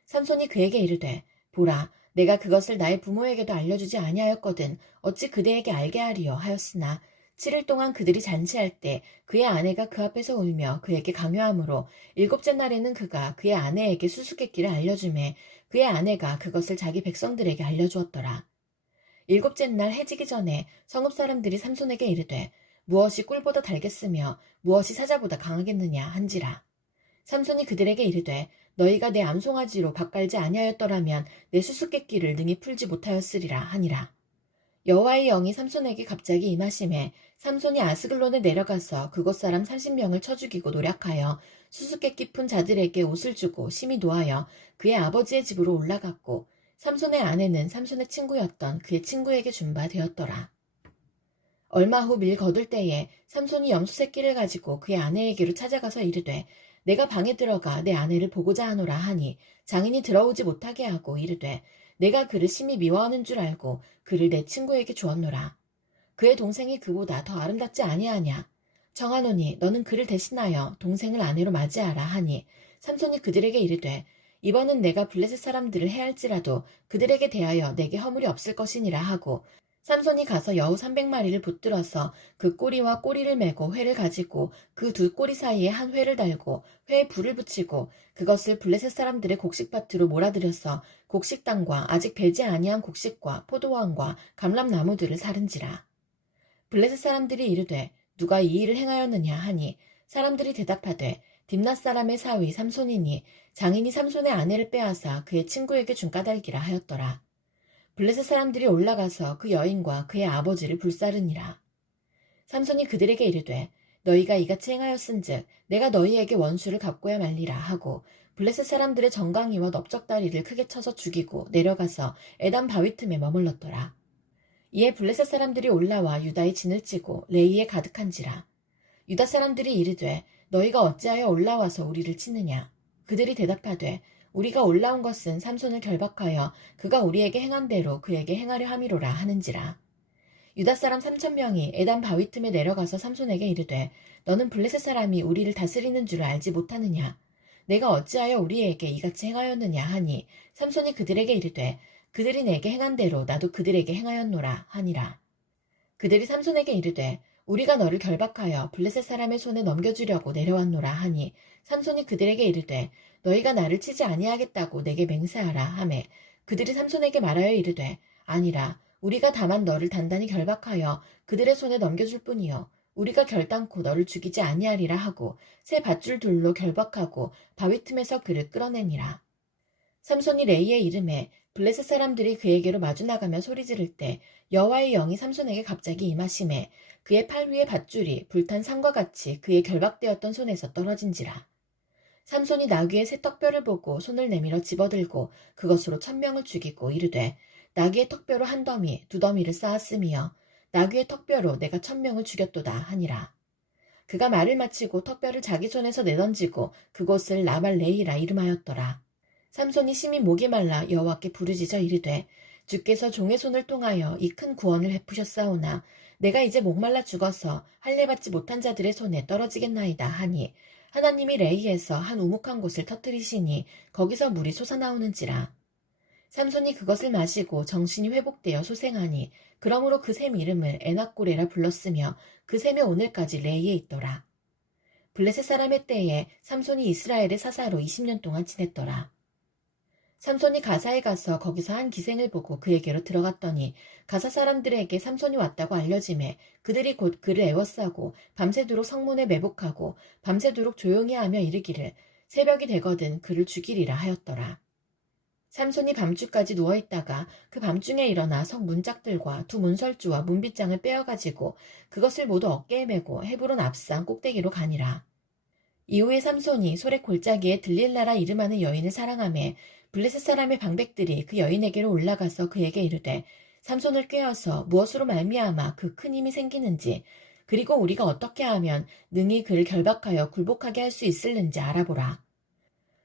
삼손이 그에게 이르되 보라 내가 그것을 나의 부모에게도 알려주지 아니하였거든 어찌 그대에게 알게 하리요 하였으나 7일 동안 그들이 잔치할 때 그의 아내가 그 앞에서 울며 그에게 강요하므로 일곱째 날에는 그가 그의 아내에게 수수께끼를 알려주매 그의 아내가 그것을 자기 백성들에게 알려주었더라. 일곱째 날 해지기 전에 성읍 사람들이 삼손에게 이르되 무엇이 꿀보다 달겠으며 무엇이 사자보다 강하겠느냐 한지라. 삼손이 그들에게 이르되 너희가 내 암송아지로 밭갈지 아니하였더라면 내 수수께끼를 능히 풀지 못하였으리라 하니라. 여호와의 영이 삼손에게 갑자기 임하심에 삼손이 아스글론에 내려가서 그곳 사람 30명을 쳐 죽이고 노략하여 수수께끼 푼 자들에게 옷을 주고 심히 노하여 그의 아버지의 집으로 올라갔고 삼손의 아내는 삼손의 친구였던 그의 친구에게 준 바 되었더라. 얼마 후 밀 거둘 때에 삼손이 염소 새끼를 가지고 그의 아내에게로 찾아가서 이르되 내가 방에 들어가 내 아내를 보고자 하노라 하니 장인이 들어오지 못하게 하고 이르되 내가 그를 심히 미워하는 줄 알고 그를 내 친구에게 주었노라. 그의 동생이 그보다 더 아름답지 아니하냐. 정하노니 너는 그를 대신하여 동생을 아내로 맞이하라 하니 삼손이 그들에게 이르되 이번은 내가 블레셋 사람들을 해할지라도 그들에게 대하여 내게 허물이 없을 것이니라 하고 삼손이 가서 여우 300마리를 붙들어서 그 꼬리와 꼬리를 메고 회를 가지고 그 두 꼬리 사이에 한 회를 달고 회에 불을 붙이고 그것을 블레셋 사람들의 곡식밭으로 몰아들여서 곡식당과 아직 배지 아니한 곡식과 포도원과 감람나무들을 사른지라. 블레셋 사람들이 이르되 누가 이 일을 행하였느냐 하니 사람들이 대답하되 딥낫 사람의 사위 삼손이니 장인이 삼손의 아내를 빼앗아 그의 친구에게 준 까닭이라 하였더라. 블레셋 사람들이 올라가서 그 여인과 그의 아버지를 불사르니라. 삼손이 그들에게 이르되 너희가 이같이 행하였은즉 내가 너희에게 원수를 갚고야 말리라 하고 블레셋 사람들의 정강이와 넓적다리를 크게 쳐서 죽이고 내려가서 에담 바위 틈에 머물렀더라. 이에 블레셋 사람들이 올라와 유다의 진을 치고 레이에 가득한지라. 유다 사람들이 이르되 너희가 어찌하여 올라와서 우리를 치느냐. 그들이 대답하되 우리가 올라온 것은 삼손을 결박하여 그가 우리에게 행한 대로 그에게 행하려 함이로라 하는지라. 유다 사람 3,000명이 에담 바위 틈에 내려가서 삼손에게 이르되 너는 블레셋 사람이 우리를 다스리는 줄을 알지 못하느냐. 내가 어찌하여 우리에게 이같이 행하였느냐 하니 삼손이 그들에게 이르되 그들이 내게 행한 대로 나도 그들에게 행하였노라 하니라. 그들이 삼손에게 이르되 우리가 너를 결박하여 블레셋 사람의 손에 넘겨주려고 내려왔노라 하니 삼손이 그들에게 이르되 너희가 나를 치지 아니하겠다고 내게 맹세하라 하매 그들이 삼손에게 말하여 이르되 아니라 우리가 다만 너를 단단히 결박하여 그들의 손에 넘겨줄 뿐이요 우리가 결단코 너를 죽이지 아니하리라 하고 새 밧줄 둘로 결박하고 바위 틈에서 그를 끌어내니라. 삼손이 레이에 이름에 블레셋 사람들이 그에게로 마주 나가며 소리 지를 때 여호와의 영이 삼손에게 갑자기 임하심에 그의 팔 위에 밧줄이 불탄 상과 같이 그의 결박되었던 손에서 떨어진지라. 삼손이 나귀의 새 턱뼈를 보고 손을 내밀어 집어들고 그것으로 1,000명을 죽이고 이르되 나귀의 턱뼈로 한 더미 두 더미를 쌓았으며 나귀의 턱뼈로 내가 1,000명을 죽였도다 하니라. 그가 말을 마치고 턱뼈를 자기 손에서 내던지고 그곳을 라발레이라 이름하였더라. 삼손이 심히 목이 말라 여호와께 부르짖어 이르되 주께서 종의 손을 통하여 이 큰 구원을 베푸셨사오나 내가 이제 목말라 죽어서 할례 받지 못한 자들의 손에 떨어지겠나이다 하니 하나님이 레이에서 한 우묵한 곳을 터뜨리시니 거기서 물이 솟아나오는지라. 삼손이 그것을 마시고 정신이 회복되어 소생하니 그러므로 그 샘 이름을 에낙고레라 불렀으며 그 샘에 오늘까지 레이에 있더라. 블레셋 사람의 때에 삼손이 이스라엘의 사사로 20년 동안 지냈더라. 삼손이 가사에 가서 거기서 한 기생을 보고 그에게로 들어갔더니 가사 사람들에게 삼손이 왔다고 알려지매 그들이 곧 그를 애워싸고 밤새도록 성문에 매복하고 밤새도록 조용히 하며 이르기를 새벽이 되거든 그를 죽이리라 하였더라. 삼손이 밤중까지 누워있다가 그 밤중에 일어나 성 문짝들과 두 문설주와 문빗장을 빼어가지고 그것을 모두 어깨에 메고 헤브론 앞산 꼭대기로 가니라. 이후에 삼손이 소래 골짜기에 들릴라라 이름하는 여인을 사랑하며 블레셋 사람의 방백들이 그 여인에게로 올라가서 그에게 이르되 삼손을 꾀어서 무엇으로 말미암아 그 큰 힘이 생기는지 그리고 우리가 어떻게 하면 능히 그를 결박하여 굴복하게 할 수 있을는지 알아보라.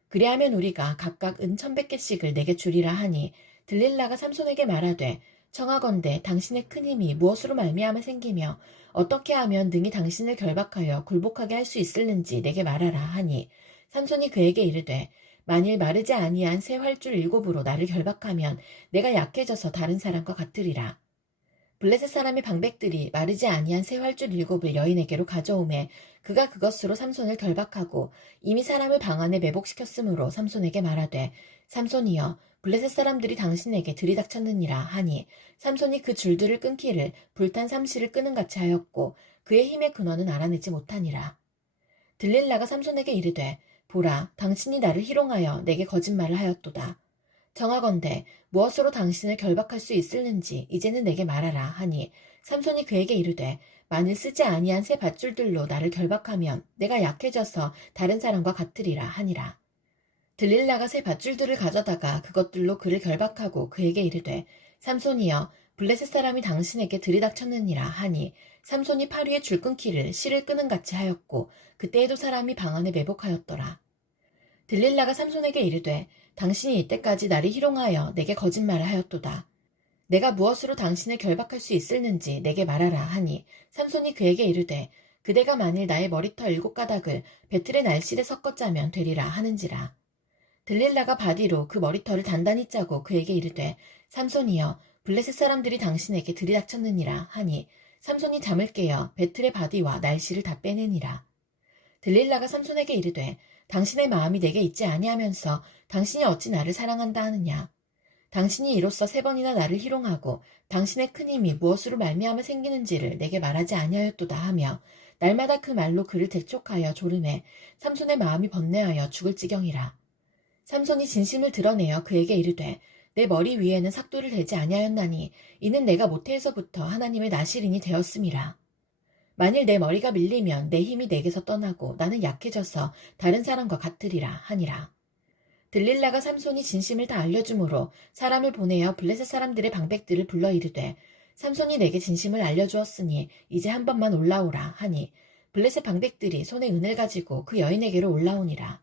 그리하면 우리가 각각 은 1,100개씩을 내게 주리라 하니 들릴라가 삼손에게 말하되 청하건대 당신의 큰 힘이 무엇으로 말미암아 생기며 어떻게 하면 능히 당신을 결박하여 굴복하게 할 수 있을는지 내게 말하라 하니 삼손이 그에게 이르되 만일 마르지 아니한 새 활줄 7으로 나를 결박하면 내가 약해져서 다른 사람과 같으리라. 블레셋 사람의 방백들이 마르지 아니한 새 활줄 7을 여인에게로 가져오매 그가 그것으로 삼손을 결박하고 이미 사람을 방 안에 매복시켰으므로 삼손에게 말하되 삼손이여 블레셋 사람들이 당신에게 들이닥쳤느니라 하니 삼손이 그 줄들을 끊기를 불탄 삼시를 끄는 같이 하였고 그의 힘의 근원은 알아내지 못하니라. 들릴라가 삼손에게 이르되 보라, 당신이 나를 희롱하여 내게 거짓말을 하였도다. 정하건대 무엇으로 당신을 결박할 수 있을는지 이제는 내게 말하라 하니 삼손이 그에게 이르되 만일 쓰지 아니한 새 밧줄들로 나를 결박하면 내가 약해져서 다른 사람과 같으리라 하니라. 들릴라가 새 밧줄들을 가져다가 그것들로 그를 결박하고 그에게 이르되 삼손이여 블레셋 사람이 당신에게 들이닥쳤느니라 하니 삼손이 팔 위에 줄 끊기를 실을 끄는 같이 하였고 그때에도 사람이 방 안에 매복하였더라. 들릴라가 삼손에게 이르되 당신이 이때까지 나를 희롱하여 내게 거짓말을 하였도다. 내가 무엇으로 당신을 결박할 수 있을는지 내게 말하라 하니 삼손이 그에게 이르되 그대가 만일 나의 머리털 7가닥을 배틀의 날실에 섞어 짜면 되리라 하는지라. 들릴라가 바디로 그 머리털을 단단히 짜고 그에게 이르되 삼손이여 블레셋 사람들이 당신에게 들이닥쳤느니라 하니 삼손이 잠을 깨어 배틀의 바디와 날실을 다 빼내니라. 들릴라가 삼손에게 이르되 당신의 마음이 내게 있지 아니하면서 당신이 어찌 나를 사랑한다 하느냐. 당신이 이로써 3번이나 나를 희롱하고 당신의 큰 힘이 무엇으로 말미암아 생기는지를 내게 말하지 아니하였도다 하며 날마다 그 말로 그를 대촉하여 조르매 삼손의 마음이 번뇌하여 죽을 지경이라. 삼손이 진심을 드러내어 그에게 이르되 내 머리 위에는 삭도를 대지 아니하였나니 이는 내가 모태에서부터 하나님의 나시린이 되었음이라. 만일 내 머리가 밀리면 내 힘이 내게서 떠나고 나는 약해져서 다른 사람과 같으리라 하니라. 들릴라가 삼손이 진심을 다 알려주므로 사람을 보내어 블레셋 사람들의 방백들을 불러 이르되 삼손이 내게 진심을 알려주었으니 이제 한 번만 올라오라 하니 블레셋 방백들이 손에 은을 가지고 그 여인에게로 올라오니라.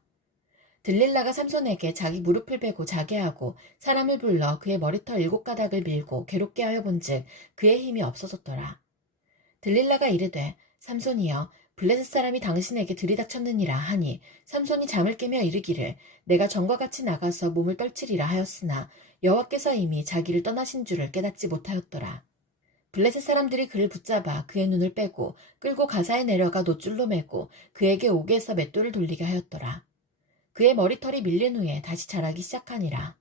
들릴라가 삼손에게 자기 무릎을 베고 자게 하고 사람을 불러 그의 머리털 7가닥을 밀고 괴롭게 하여 본즉 그의 힘이 없어졌더라. 들릴라가 이르되 삼손이여 블레셋 사람이 당신에게 들이닥쳤느니라 하니 삼손이 잠을 깨며 이르기를 내가 전과 같이 나가서 몸을 떨치리라 하였으나 여호와께서 이미 자기를 떠나신 줄을 깨닫지 못하였더라. 블레셋 사람들이 그를 붙잡아 그의 눈을 빼고 끌고 가사에 내려가 놋줄로 매고 그에게 옥에서 맷돌을 돌리게 하였더라. 그의 머리털이 밀린 후에 다시 자라기 시작하니라.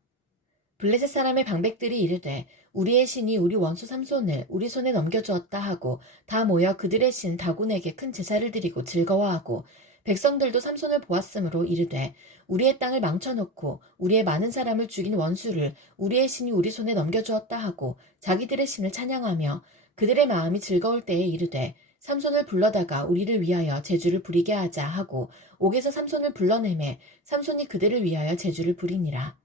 블레셋 사람의 방백들이 이르되 우리의 신이 우리 원수 삼손을 우리 손에 넘겨주었다 하고 다 모여 그들의 신 다곤에게 큰 제사를 드리고 즐거워하고 백성들도 삼손을 보았으므로 이르되 우리의 땅을 망쳐놓고 우리의 많은 사람을 죽인 원수를 우리의 신이 우리 손에 넘겨주었다 하고 자기들의 신을 찬양하며 그들의 마음이 즐거울 때에 이르되 삼손을 불러다가 우리를 위하여 제주를 부리게 하자 하고 옥에서 삼손을 불러내매 삼손이 그들을 위하여 제주를 부리니라.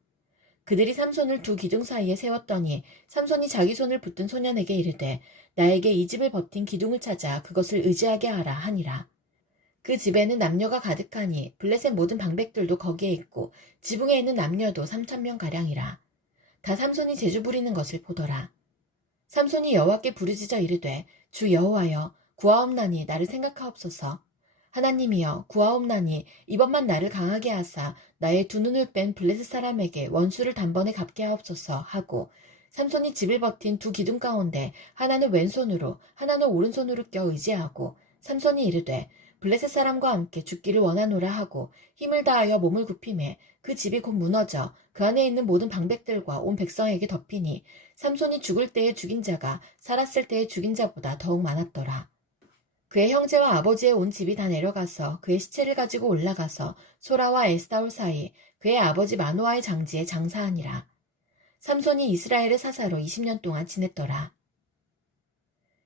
그들이 삼손을 두 기둥 사이에 세웠더니 삼손이 자기 손을 붙든 소년에게 이르되 나에게 이 집을 버틴 기둥을 찾아 그것을 의지하게 하라 하니라. 그 집에는 남녀가 가득하니 블레셋 모든 방백들도 거기에 있고 지붕에 있는 남녀도 3,000명가량이라. 다 삼손이 제주 부리는 것을 보더라. 삼손이 여호와께 부르짖어 이르되 주 여호와여 구하옵나니 나를 생각하옵소서. 하나님이여 구하옵나니 이번만 나를 강하게 하사 나의 두 눈을 뺀 블레셋 사람에게 원수를 단번에 갚게 하옵소서 하고 삼손이 집을 버틴 두 기둥 가운데 하나는 왼손으로 하나는 오른손으로 껴 의지하고 삼손이 이르되 블레셋 사람과 함께 죽기를 원하노라 하고 힘을 다하여 몸을 굽히매 그 집이 곧 무너져 그 안에 있는 모든 방백들과 온 백성에게 덮이니 삼손이 죽을 때에 죽인 자가 살았을 때에 죽인 자보다 더욱 많았더라. 그의 형제와 아버지의 온 집이 다 내려가서 그의 시체를 가지고 올라가서 소라와 에스다올 사이 그의 아버지 마노아의 장지에 장사하니라. 삼손이 이스라엘의 사사로 20년 동안 지냈더라.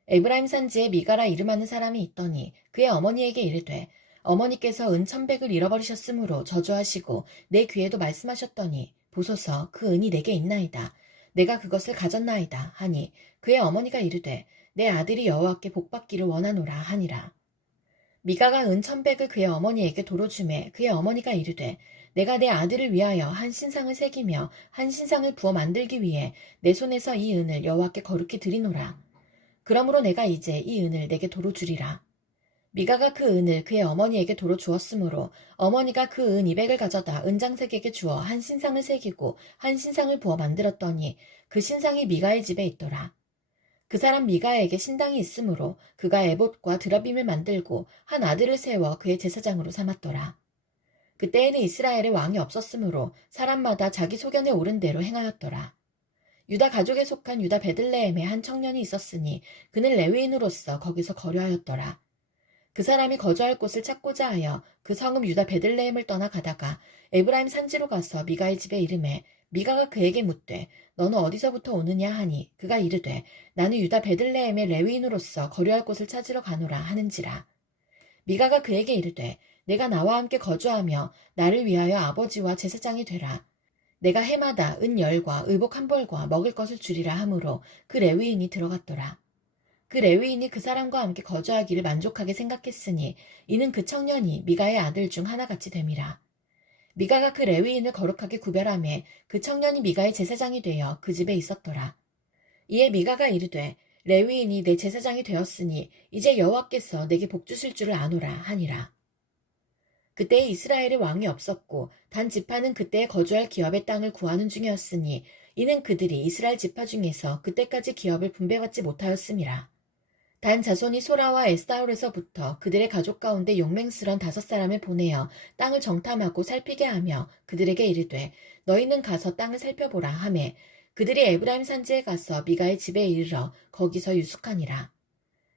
에브라임 산지에 미가라 이름하는 사람이 있더니 그의 어머니에게 이르되 어머니께서 은 1,100을 잃어버리셨으므로 저주하시고 내 귀에도 말씀하셨더니 보소서 그 은이 내게 있나이다. 내가 그것을 가졌나이다 하니 그의 어머니가 이르되 내 아들이 여호와께 복받기를 원하노라 하니라. 미가가 은 1,100을 그의 어머니에게 도로 주매 그의 어머니가 이르되 내가 내 아들을 위하여 한 신상을 새기며 한 신상을 부어 만들기 위해 내 손에서 이 은을 여호와께 거룩히 드리노라. 그러므로 내가 이제 이 은을 내게 도로 주리라. 미가가 그 은을 그의 어머니에게 도로 주었으므로 어머니가 그 은 200을 가져다 은장색에게 주어 한 신상을 새기고 한 신상을 부어 만들었더니 그 신상이 미가의 집에 있더라. 그 사람 미가에게 신당이 있으므로 그가 에봇과 드라빔을 만들고 한 아들을 세워 그의 제사장으로 삼았더라. 그때에는 이스라엘에 왕이 없었으므로 사람마다 자기 소견에 오른 대로 행하였더라. 유다 가족에 속한 유다 베들레헴에 한 청년이 있었으니 그는 레위인으로서 거기서 거류하였더라. 그 사람이 거주할 곳을 찾고자 하여 그 성읍 유다 베들레헴을 떠나 가다가 에브라임 산지로 가서 미가의 집에 이르매 미가가 그에게 묻되 너는 어디서부터 오느냐 하니 그가 이르되 나는 유다 베들레헴의 레위인으로서 거류할 곳을 찾으러 가노라 하는지라. 미가가 그에게 이르되 내가 나와 함께 거주하며 나를 위하여 아버지와 제사장이 되라. 내가 해마다 은 10과 의복 한 벌과 먹을 것을 주리라 하므로 그 레위인이 들어갔더라. 그 레위인이 그 사람과 함께 거주하기를 만족하게 생각했으니 이는 그 청년이 미가의 아들 중 하나같이 됨이라. 미가가 그 레위인을 거룩하게 구별하매 그 청년이 미가의 제사장이 되어 그 집에 있었더라. 이에 미가가 이르되 레위인이 내 제사장이 되었으니 이제 여호와께서 내게 복 주실 줄을 아노라 하니라. 그때에 이스라엘에 왕이 없었고 단 지파는 그때에 거주할 기업의 땅을 구하는 중이었으니 이는 그들이 이스라엘 지파 중에서 그때까지 기업을 분배받지 못하였음이라. 단 자손이 소라와 에스타올에서부터 그들의 가족 가운데 용맹스런 5사람을 보내어 땅을 정탐하고 살피게 하며 그들에게 이르되 너희는 가서 땅을 살펴보라 하매 그들이 에브라임 산지에 가서 미가의 집에 이르러 거기서 유숙하니라.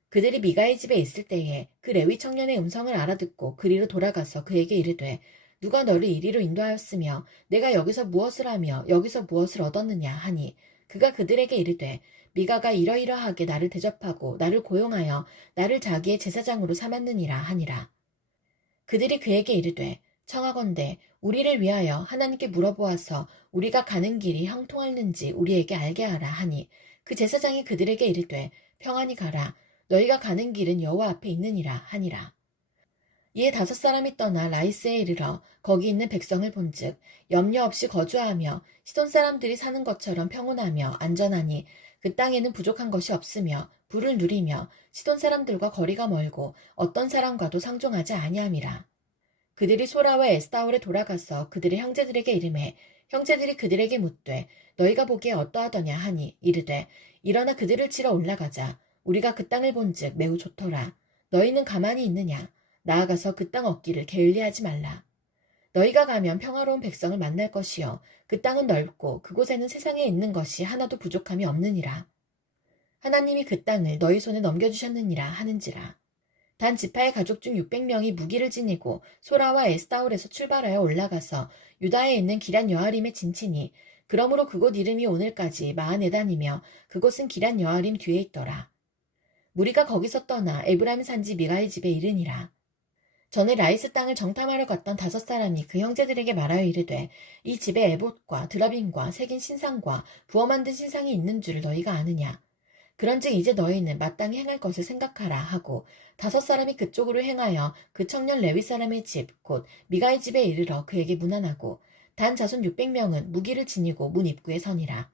그들이 미가의 집에 있을 때에 그 레위 청년의 음성을 알아듣고 그리로 돌아가서 그에게 이르되 누가 너를 이리로 인도하였으며 내가 여기서 무엇을 하며 여기서 무엇을 얻었느냐 하니 그가 그들에게 이르되 미가가 이러이러하게 나를 대접하고 나를 고용하여 나를 자기의 제사장으로 삼았느니라 하니라. 그들이 그에게 이르되 청하건대 우리를 위하여 하나님께 물어보아서 우리가 가는 길이 형통하는지 우리에게 알게 하라 하니 그 제사장이 그들에게 이르되 평안히 가라 너희가 가는 길은 여호와 앞에 있느니라 하니라. 이에 5사람이 떠나 라이스에 이르러 거기 있는 백성을 본즉 염려 없이 거주하며 시돈 사람들이 사는 것처럼 평온하며 안전하니 그 땅에는 부족한 것이 없으며 부를 누리며 시돈 사람들과 거리가 멀고 어떤 사람과도 상종하지 아니함이라. 그들이 소라와 에스타올에 돌아가서 그들의 형제들에게 이르매 형제들이 그들에게 묻되 너희가 보기에 어떠하더냐 하니 이르되 일어나 그들을 치러 올라가자. 우리가 그 땅을 본즉 매우 좋더라. 너희는 가만히 있느냐? 나아가서 그 땅 얻기를 게을리하지 말라. 너희가 가면 평화로운 백성을 만날 것이요 그 땅은 넓고 그곳에는 세상에 있는 것이 하나도 부족함이 없느니라. 하나님이 그 땅을 너희 손에 넘겨주셨느니라 하는지라. 단 지파의 가족 중 600명이 무기를 지니고 소라와 에스타올에서 출발하여 올라가서 유다에 있는 기란 여아림에 진치니 그러므로 그곳 이름이 오늘까지 마하네단이며 그곳은 기란 여아림 뒤에 있더라. 무리가 거기서 떠나 에브라임 산지 미가의 집에 이르니라. 전에 라이스 땅을 정탐하러 갔던 5사람이 그 형제들에게 말하여 이르되 이 집에 에봇과 드라빔과 새긴 신상과 부어 만든 신상이 있는 줄을 너희가 아느냐. 그런즉 이제 너희는 마땅히 행할 것을 생각하라 하고 5사람이 그쪽으로 행하여 그 청년 레위 사람의 집 곧 미가의 집에 이르러 그에게 문안하고 단 자손 600명은 무기를 지니고 문 입구에 서니라.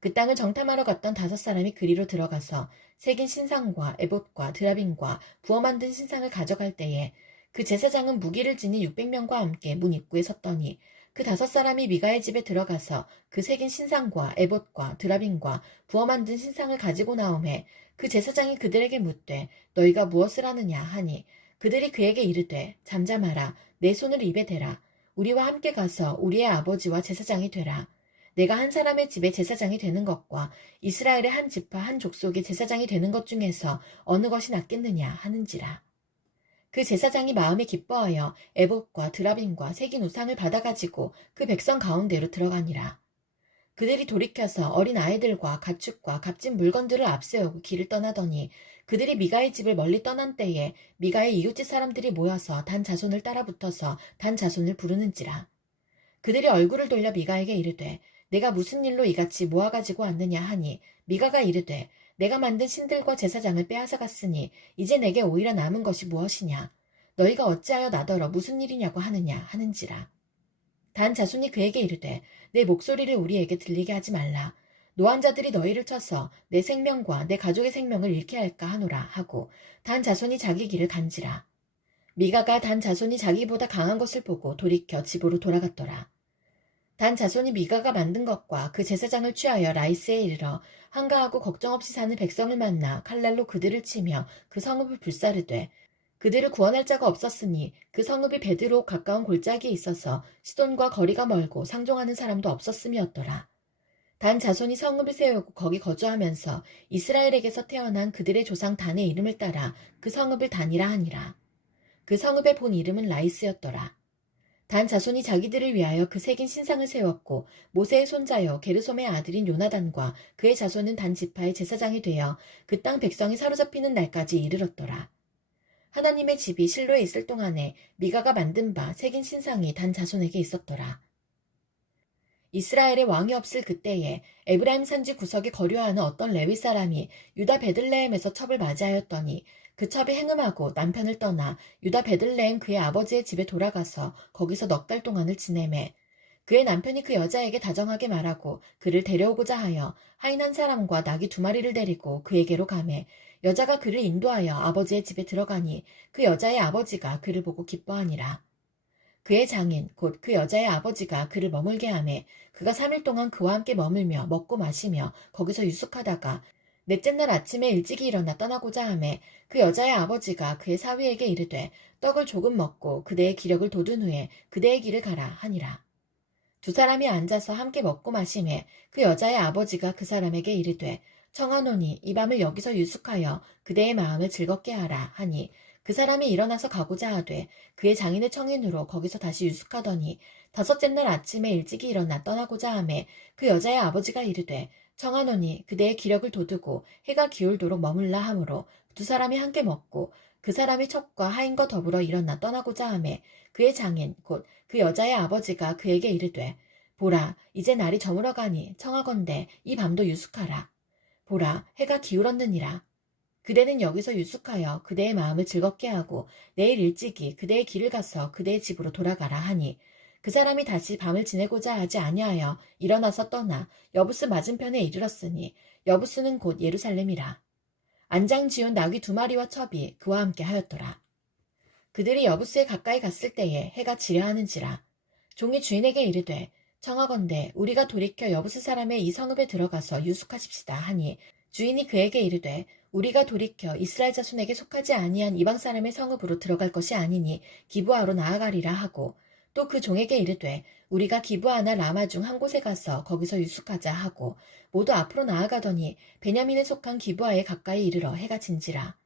그 땅을 정탐하러 갔던 5사람이 그리로 들어가서 새긴 신상과 에봇과 드라빔과 부어 만든 신상을 가져갈 때에 그 제사장은 무기를 지닌 600명과 함께 문 입구에 섰더니 그 5사람이 미가의 집에 들어가서 그 새긴 신상과 에봇과 드라빔과 부어 만든 신상을 가지고 나오매 그 제사장이 그들에게 묻되 너희가 무엇을 하느냐 하니 그들이 그에게 이르되 잠잠하라 내 손을 입에 대라 우리와 함께 가서 우리의 아버지와 제사장이 되라. 내가 한 사람의 집에 제사장이 되는 것과 이스라엘의 한 지파 한 족속의 제사장이 되는 것 중에서 어느 것이 낫겠느냐 하는지라. 그 제사장이 마음에 기뻐하여 에봇과 드라빔과 새긴 우상을 받아가지고 그 백성 가운데로 들어가니라. 그들이 돌이켜서 어린 아이들과 가축과 값진 물건들을 앞세우고 길을 떠나더니 그들이 미가의 집을 멀리 떠난 때에 미가의 이웃집 사람들이 모여서 단 자손을 따라붙어서 단 자손을 부르는지라. 그들이 얼굴을 돌려 미가에게 이르되 내가 무슨 일로 이같이 모아가지고 왔느냐 하니 미가가 이르되 내가 만든 신들과 제사장을 빼앗아 갔으니 이제 내게 오히려 남은 것이 무엇이냐 너희가 어찌하여 나더러 무슨 일이냐고 하느냐 하는지라. 단 자손이 그에게 이르되 내 목소리를 우리에게 들리게 하지 말라. 노환자들이 너희를 쳐서 내 생명과 내 가족의 생명을 잃게 할까 하노라 하고 단 자손이 자기 길을 간지라. 미가가 단 자손이 자기보다 강한 것을 보고 돌이켜 집으로 돌아갔더라. 단 자손이 미가가 만든 것과 그 제사장을 취하여 라이스에 이르러 한가하고 걱정 없이 사는 백성을 만나 칼날로 그들을 치며 그 성읍을 불사르되 그들을 구원할 자가 없었으니 그 성읍이 베드로 가까운 골짜기에 있어서 시돈과 거리가 멀고 상종하는 사람도 없었음이었더라. 단 자손이 성읍을 세우고 거기 거주하면서 이스라엘에게서 태어난 그들의 조상 단의 이름을 따라 그 성읍을 단이라 하니라. 그 성읍의 본 이름은 라이스였더라. 단 자손이 자기들을 위하여 그 새긴 신상을 세웠고 모세의 손자여 게르솜의 아들인 요나단과 그의 자손은 단 지파의 제사장이 되어 그 땅 백성이 사로잡히는 날까지 이르렀더라. 하나님의 집이 실로에 있을 동안에 미가가 만든 바 새긴 신상이 단 자손에게 있었더라. 이스라엘의 왕이 없을 그때에 에브라임 산지 구석에 거류하는 어떤 레위 사람이 유다 베들레헴에서 첩을 맞이하였더니 그 첩이 행음하고 남편을 떠나 유다 베들레헴 그의 아버지의 집에 돌아가서 거기서 넉 달 동안을 지내매 그의 남편이 그 여자에게 다정하게 말하고 그를 데려오고자 하여 하인 한 사람과 나귀 2마리를 데리고 그에게로 가매 여자가 그를 인도하여 아버지의 집에 들어가니 그 여자의 아버지가 그를 보고 기뻐하니라. 그의 장인 곧 그 여자의 아버지가 그를 머물게 하매 그가 3일 동안 그와 함께 머물며 먹고 마시며 거기서 유숙하다가 넷째 날 아침에 일찍이 일어나 떠나고자 하매 그 여자의 아버지가 그의 사위에게 이르되 떡을 조금 먹고 그대의 기력을 돋운 후에 그대의 길을 가라 하니라. 두 사람이 앉아서 함께 먹고 마시매 그 여자의 아버지가 그 사람에게 이르되 청하노니 이 밤을 여기서 유숙하여 그대의 마음을 즐겁게 하라 하니 그 사람이 일어나서 가고자 하되 그의 장인의 청인으로 거기서 다시 유숙하더니 5째 날 아침에 일찍이 일어나 떠나고자 하매 그 여자의 아버지가 이르되 청하노니 그대의 기력을 돋우고 해가 기울도록 머물라 하므로 두 사람이 함께 먹고 그 사람이 첩과 하인과 더불어 일어나 떠나고자 하매 그의 장인 곧 그 여자의 아버지가 그에게 이르되 보라 이제 날이 저물어가니 청하건대 이 밤도 유숙하라. 보라 해가 기울었느니라. 그대는 여기서 유숙하여 그대의 마음을 즐겁게 하고 내일 일찍이 그대의 길을 가서 그대의 집으로 돌아가라 하니 그 사람이 다시 밤을 지내고자 하지 아니하여 일어나서 떠나 여부스 맞은편에 이르렀으니 여부스는 곧 예루살렘이라. 안장 지운 나귀 2마리와 첩이 그와 함께 하였더라. 그들이 여부스에 가까이 갔을 때에 해가 지려하는지라. 종이 주인에게 이르되 청하건대 우리가 돌이켜 여부스 사람의 이 성읍에 들어가서 유숙하십시다 하니 주인이 그에게 이르되 우리가 돌이켜 이스라엘 자손에게 속하지 아니한 이방 사람의 성읍으로 들어갈 것이 아니니 기브아로 나아가리라 하고 또 그 종에게 이르되 우리가 기브아나 라마 중 한 곳에 가서 거기서 유숙하자 하고 모두 앞으로 나아가더니 베냐민에 속한 기브아에 가까이 이르러 해가 진지라.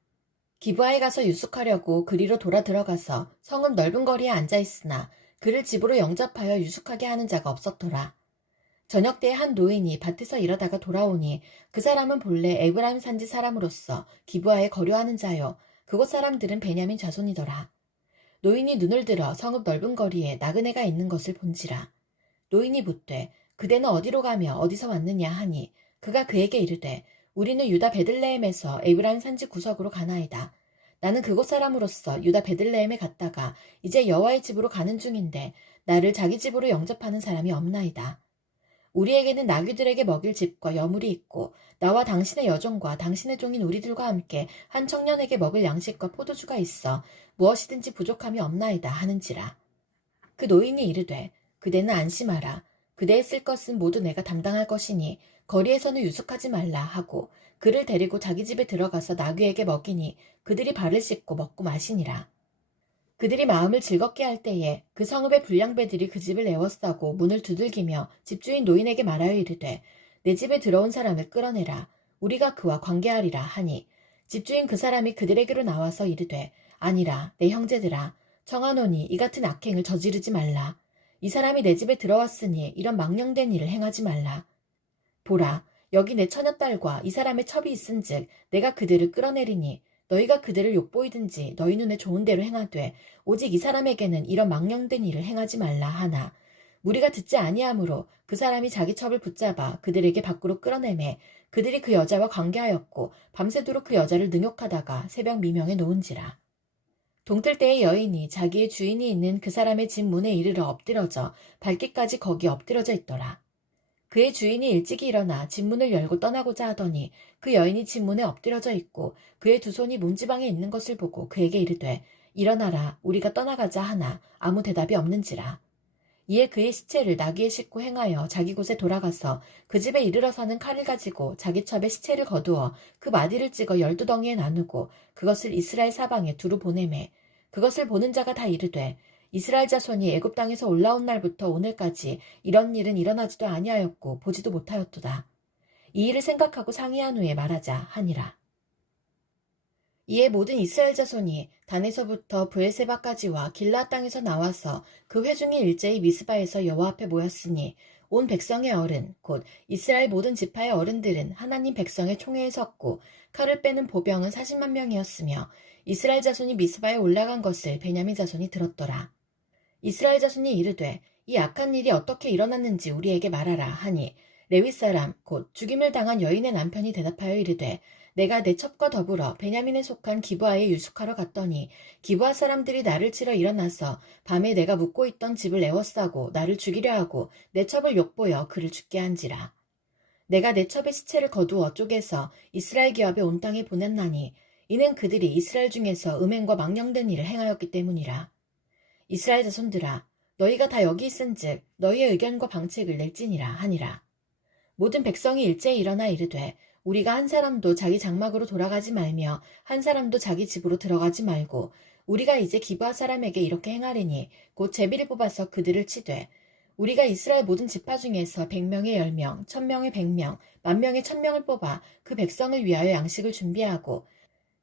기브아에 가서 유숙하려고 그리로 돌아 들어가서 성읍 넓은 거리에 앉아 있으나 그를 집으로 영접하여 유숙하게 하는 자가 없었더라. 저녁 때에 한 노인이 밭에서 일하다가 돌아오니 그 사람은 본래 에브라임 산지 사람으로서 기브아에 거류하는 자요 그곳 사람들은 베냐민 자손이더라. 노인이 눈을 들어 성읍 넓은 거리에 나그네가 있는 것을 본지라. 노인이 묻되 그대는 어디로 가며 어디서 왔느냐 하니 그가 그에게 이르되 우리는 유다 베들레헴에서 에브라임 산지 구석으로 가나이다. 나는 그곳 사람으로서 유다 베들레헴에 갔다가 이제 여호와의 집으로 가는 중인데 나를 자기 집으로 영접하는 사람이 없나이다. 우리에게는 나귀들에게 먹일 집과 여물이 있고 나와 당신의 여종과 당신의 종인 우리들과 함께 한 청년에게 먹을 양식과 포도주가 있어 무엇이든지 부족함이 없나이다 하는지라. 그 노인이 이르되 그대는 안심하라. 그대의 쓸 것은 모두 내가 담당할 것이니 거리에서는 유숙하지 말라 하고 그를 데리고 자기 집에 들어가서 나귀에게 먹이니 그들이 발을 씻고 먹고 마시니라. 그들이 마음을 즐겁게 할 때에 그 성읍의 불량배들이 그 집을 에워싸고 문을 두들기며 집주인 노인에게 말하여 이르되 내 집에 들어온 사람을 끌어내라. 우리가 그와 관계하리라 하니 집주인 그 사람이 그들에게로 나와서 이르되 아니라 내 형제들아 청하노니 이 같은 악행을 저지르지 말라. 이 사람이 내 집에 들어왔으니 이런 망령된 일을 행하지 말라. 보라 여기 내 처녀딸과 이 사람의 첩이 있은즉 내가 그들을 끌어내리니 너희가 그들을 욕보이든지 너희 눈에 좋은 대로 행하되 오직 이 사람에게는 이런 망령된 일을 행하지 말라 하나 무리가 듣지 아니하므로 그 사람이 자기 첩을 붙잡아 그들에게 밖으로 끌어내매 그들이 그 여자와 관계하였고 밤새도록 그 여자를 능욕하다가 새벽 미명에 놓은지라. 동틀 때의 여인이 자기의 주인이 있는 그 사람의 집 문에 이르러 엎드러져 발기까지 거기 엎드러져 있더라. 그의 주인이 일찍이 일어나 집 문을 열고 떠나고자 하더니 그 여인이 집 문에 엎드려져 있고 그의 두 손이 문지방에 있는 것을 보고 그에게 이르되 일어나라 우리가 떠나가자 하나 아무 대답이 없는지라. 이에 그의 시체를 나귀에 싣고 행하여 자기 곳에 돌아가서 그 집에 이르러서는 칼을 가지고 자기 첩에 시체를 거두어 그 마디를 찍어 12덩이에 나누고 그것을 이스라엘 사방에 두루 보내매 그것을 보는 자가 다 이르되 이스라엘 자손이 애굽 땅에서 올라온 날부터 오늘까지 이런 일은 일어나지도 아니하였고 보지도 못하였도다. 이 일을 생각하고 상의한 후에 말하자 하니라. 이에 모든 이스라엘 자손이 단에서부터 브에세바까지와 길르앗 땅에서 나와서 그 회중이 일제히 미스바에서 여호와 앞에 모였으니 온 백성의 어른 곧 이스라엘 모든 지파의 어른들은 하나님 백성의 총회에 섰고 칼을 빼는 보병은 40만 명이었으며 이스라엘 자손이 미스바에 올라간 것을 베냐민 자손이 들었더라. 이스라엘 자손이 이르되 이 악한 일이 어떻게 일어났는지 우리에게 말하라 하니 레위 사람 곧 죽임을 당한 여인의 남편이 대답하여 이르되 내가 내 첩과 더불어 베냐민에 속한 기브아에 유숙하러 갔더니 기브아 사람들이 나를 치러 일어나서 밤에 내가 묵고 있던 집을 에워싸고 나를 죽이려 하고 내 첩을 욕보여 그를 죽게 한지라. 내가 내 첩의 시체를 거두어 쪼개서 이스라엘 기업에 온 땅에 보냈나니 이는 그들이 이스라엘 중에서 음행과 망령된 일을 행하였기 때문이라. 이스라엘 자손들아 너희가 다 여기 있은즉 너희의 의견과 방책을 낼지니라 하니라. 모든 백성이 일제히 일어나 이르되 우리가 한 사람도 자기 장막으로 돌아가지 말며 한 사람도 자기 집으로 들어가지 말고 우리가 이제 기브아 사람에게 이렇게 행하리니 곧 제비를 뽑아서 그들을 치되 우리가 이스라엘 모든 지파 중에서 100명의 10명, 1000명의 100명, 10,000명의 1000명을 뽑아 그 백성을 위하여 양식을 준비하고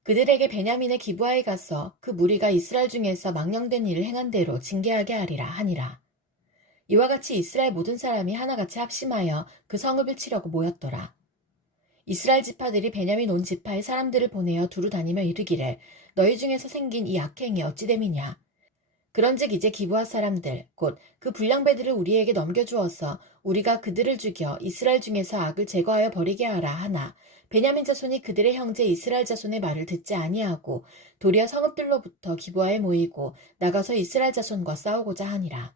그들에게 베냐민의 기브아에 가서 그 무리가 이스라엘 중에서 망령된 일을 행한 대로 징계하게 하리라 하니라. 이와 같이 이스라엘 모든 사람이 하나같이 합심하여 그 성읍을 치려고 모였더라. 이스라엘 지파들이 베냐민 온 지파의 사람들을 보내어 두루 다니며 이르기를 너희 중에서 생긴 이 악행이 어찌 됨이냐. 그런즉 이제 기브아 사람들 곧 그 불량배들을 우리에게 넘겨주어서 우리가 그들을 죽여 이스라엘 중에서 악을 제거하여 버리게 하라 하나 베냐민 자손이 그들의 형제 이스라엘 자손의 말을 듣지 아니하고 도리어 성읍들로부터 기브아에 모이고 나가서 이스라엘 자손과 싸우고자 하니라.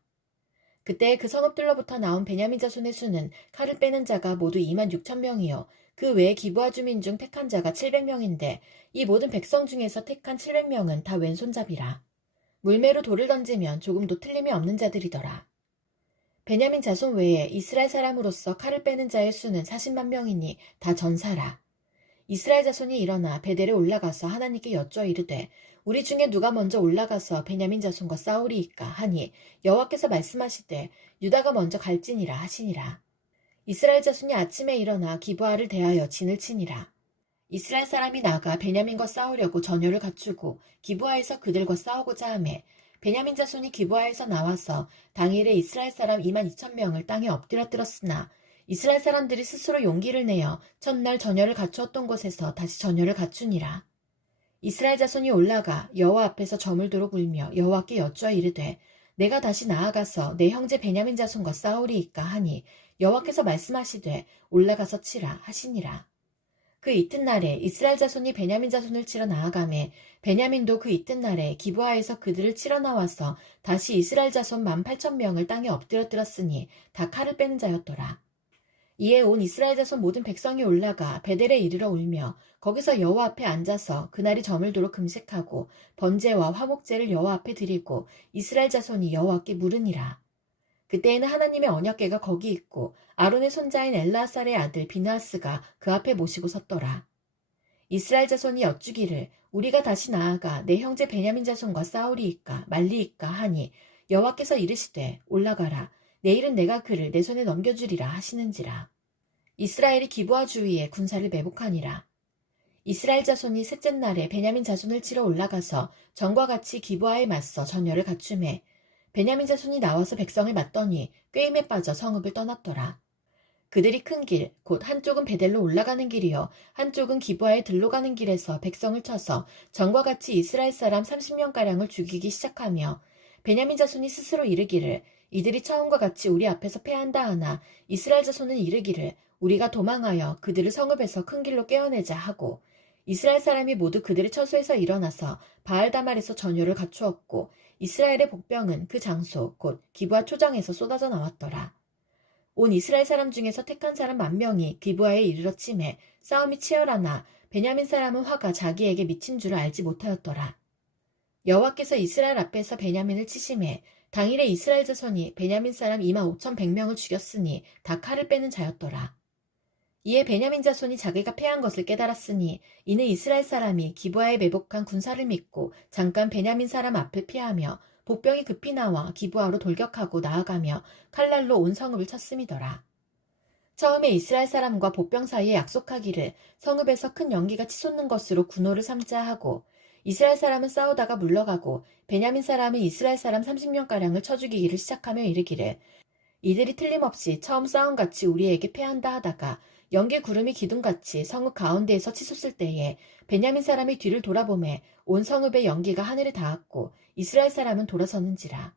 그때 그 성읍들로부터 나온 베냐민 자손의 수는 칼을 빼는 자가 모두 26,000명이요 그 외에 기브아 주민 중 택한 자가 700명인데 이 모든 백성 중에서 택한 700명은 다 왼손잡이라. 물매로 돌을 던지면 조금도 틀림이 없는 자들이더라. 베냐민 자손 외에 이스라엘 사람으로서 칼을 빼는 자의 수는 40만 명이니 다 전사라. 이스라엘 자손이 일어나 베델에 올라가서 하나님께 여쭈어 이르되 우리 중에 누가 먼저 올라가서 베냐민 자손과 싸우리이까 하니 여호와께서 말씀하시되 유다가 먼저 갈지니라 하시니라. 이스라엘 자손이 아침에 일어나 기브아를 대하여 진을 치니라. 이스라엘 사람이 나가 베냐민과 싸우려고 전열을 갖추고 기브아에서 그들과 싸우고자 하매 베냐민 자손이 기브아에서 나와서 당일에 이스라엘 사람 22,000명을 땅에 엎드려뜨렸으나 이스라엘 사람들이 스스로 용기를 내어 첫날 전열을 갖추었던 곳에서 다시 전열을 갖추니라. 이스라엘 자손이 올라가 여호와 앞에서 저물도록 울며 여호와께 여쭈어 이르되 내가 다시 나아가서 내 형제 베냐민 자손과 싸우리이까 하니 여호와께서 말씀하시되 올라가서 치라 하시니라. 그 이튿날에 이스라엘 자손이 베냐민 자손을 치러 나아가매 베냐민도 그 이튿날에 기브아에서 그들을 치러 나와서 다시 이스라엘 자손 18,000명을 땅에 엎드려뜨렸으니 다 칼을 빼는 자였더라. 이에 온 이스라엘 자손 모든 백성이 올라가 베델에 이르러 울며 거기서 여호와 앞에 앉아서 그날이 저물도록 금식하고 번제와 화목제를 여호와 앞에 드리고 이스라엘 자손이 여호와께 물으니라. 그때에는 하나님의 언약궤가 거기 있고 아론의 손자인 엘라살의 아들 비느하스가 그 앞에 모시고 섰더라. 이스라엘 자손이 여쭈기를 우리가 다시 나아가 내 형제 베냐민 자손과 싸우리이까 말리이까 하니 여호와께서 이르시되 올라가라 내일은 내가 그를 내 손에 넘겨주리라 하시는지라. 이스라엘이 기브아 주위에 군사를 매복하니라. 이스라엘 자손이 셋째 날에 베냐민 자손을 치러 올라가서 전과 같이 기브아에 맞서 전열을 갖추매 베냐민 자손이 나와서 백성을 맞더니 꾀임에 빠져 성읍을 떠났더라. 그들이 큰 길, 곧 한쪽은 베델로 올라가는 길이요 한쪽은 기브아에 들러가는 길에서 백성을 쳐서 전과 같이 이스라엘 사람 30명가량을 죽이기 시작하며 베냐민 자손이 스스로 이르기를 이들이 처음과 같이 우리 앞에서 패한다 하나 이스라엘 자손은 이르기를 우리가 도망하여 그들을 성읍에서 큰 길로 깨어내자 하고 이스라엘 사람이 모두 그들의 처소에서 일어나서 바알다말에서 전열을 갖추었고 이스라엘의 복병은 그 장소 곧 기브아 초장에서 쏟아져 나왔더라. 온 이스라엘 사람 중에서 택한 사람 10,000명이 기브아에 이르러 치매 싸움이 치열하나 베냐민 사람은 화가 자기에게 미친 줄을 알지 못하였더라. 여호와께서 이스라엘 앞에서 베냐민을 치심해 당일에 이스라엘 자손이 베냐민 사람 25,100명을 죽였으니 다 칼을 빼는 자였더라. 이에 베냐민 자손이 자기가 패한 것을 깨달았으니 이는 이스라엘 사람이 기브아에 매복한 군사를 믿고 잠깐 베냐민 사람 앞을 피하며 복병이 급히 나와 기브아로 돌격하고 나아가며 칼날로 온 성읍을 쳤음이더라. 처음에 이스라엘 사람과 복병 사이에 약속하기를 성읍에서 큰 연기가 치솟는 것으로 군호를 삼자 하고 이스라엘 사람은 싸우다가 물러가고 베냐민 사람은 이스라엘 사람 30명가량을 쳐 죽이기를 시작하며 이르기를 이들이 틀림없이 처음 싸움같이 우리에게 패한다 하다가 연기 구름이 기둥같이 성읍 가운데에서 치솟을 때에 베냐민 사람이 뒤를 돌아보매 온 성읍의 연기가 하늘에 닿았고 이스라엘 사람은 돌아서는지라.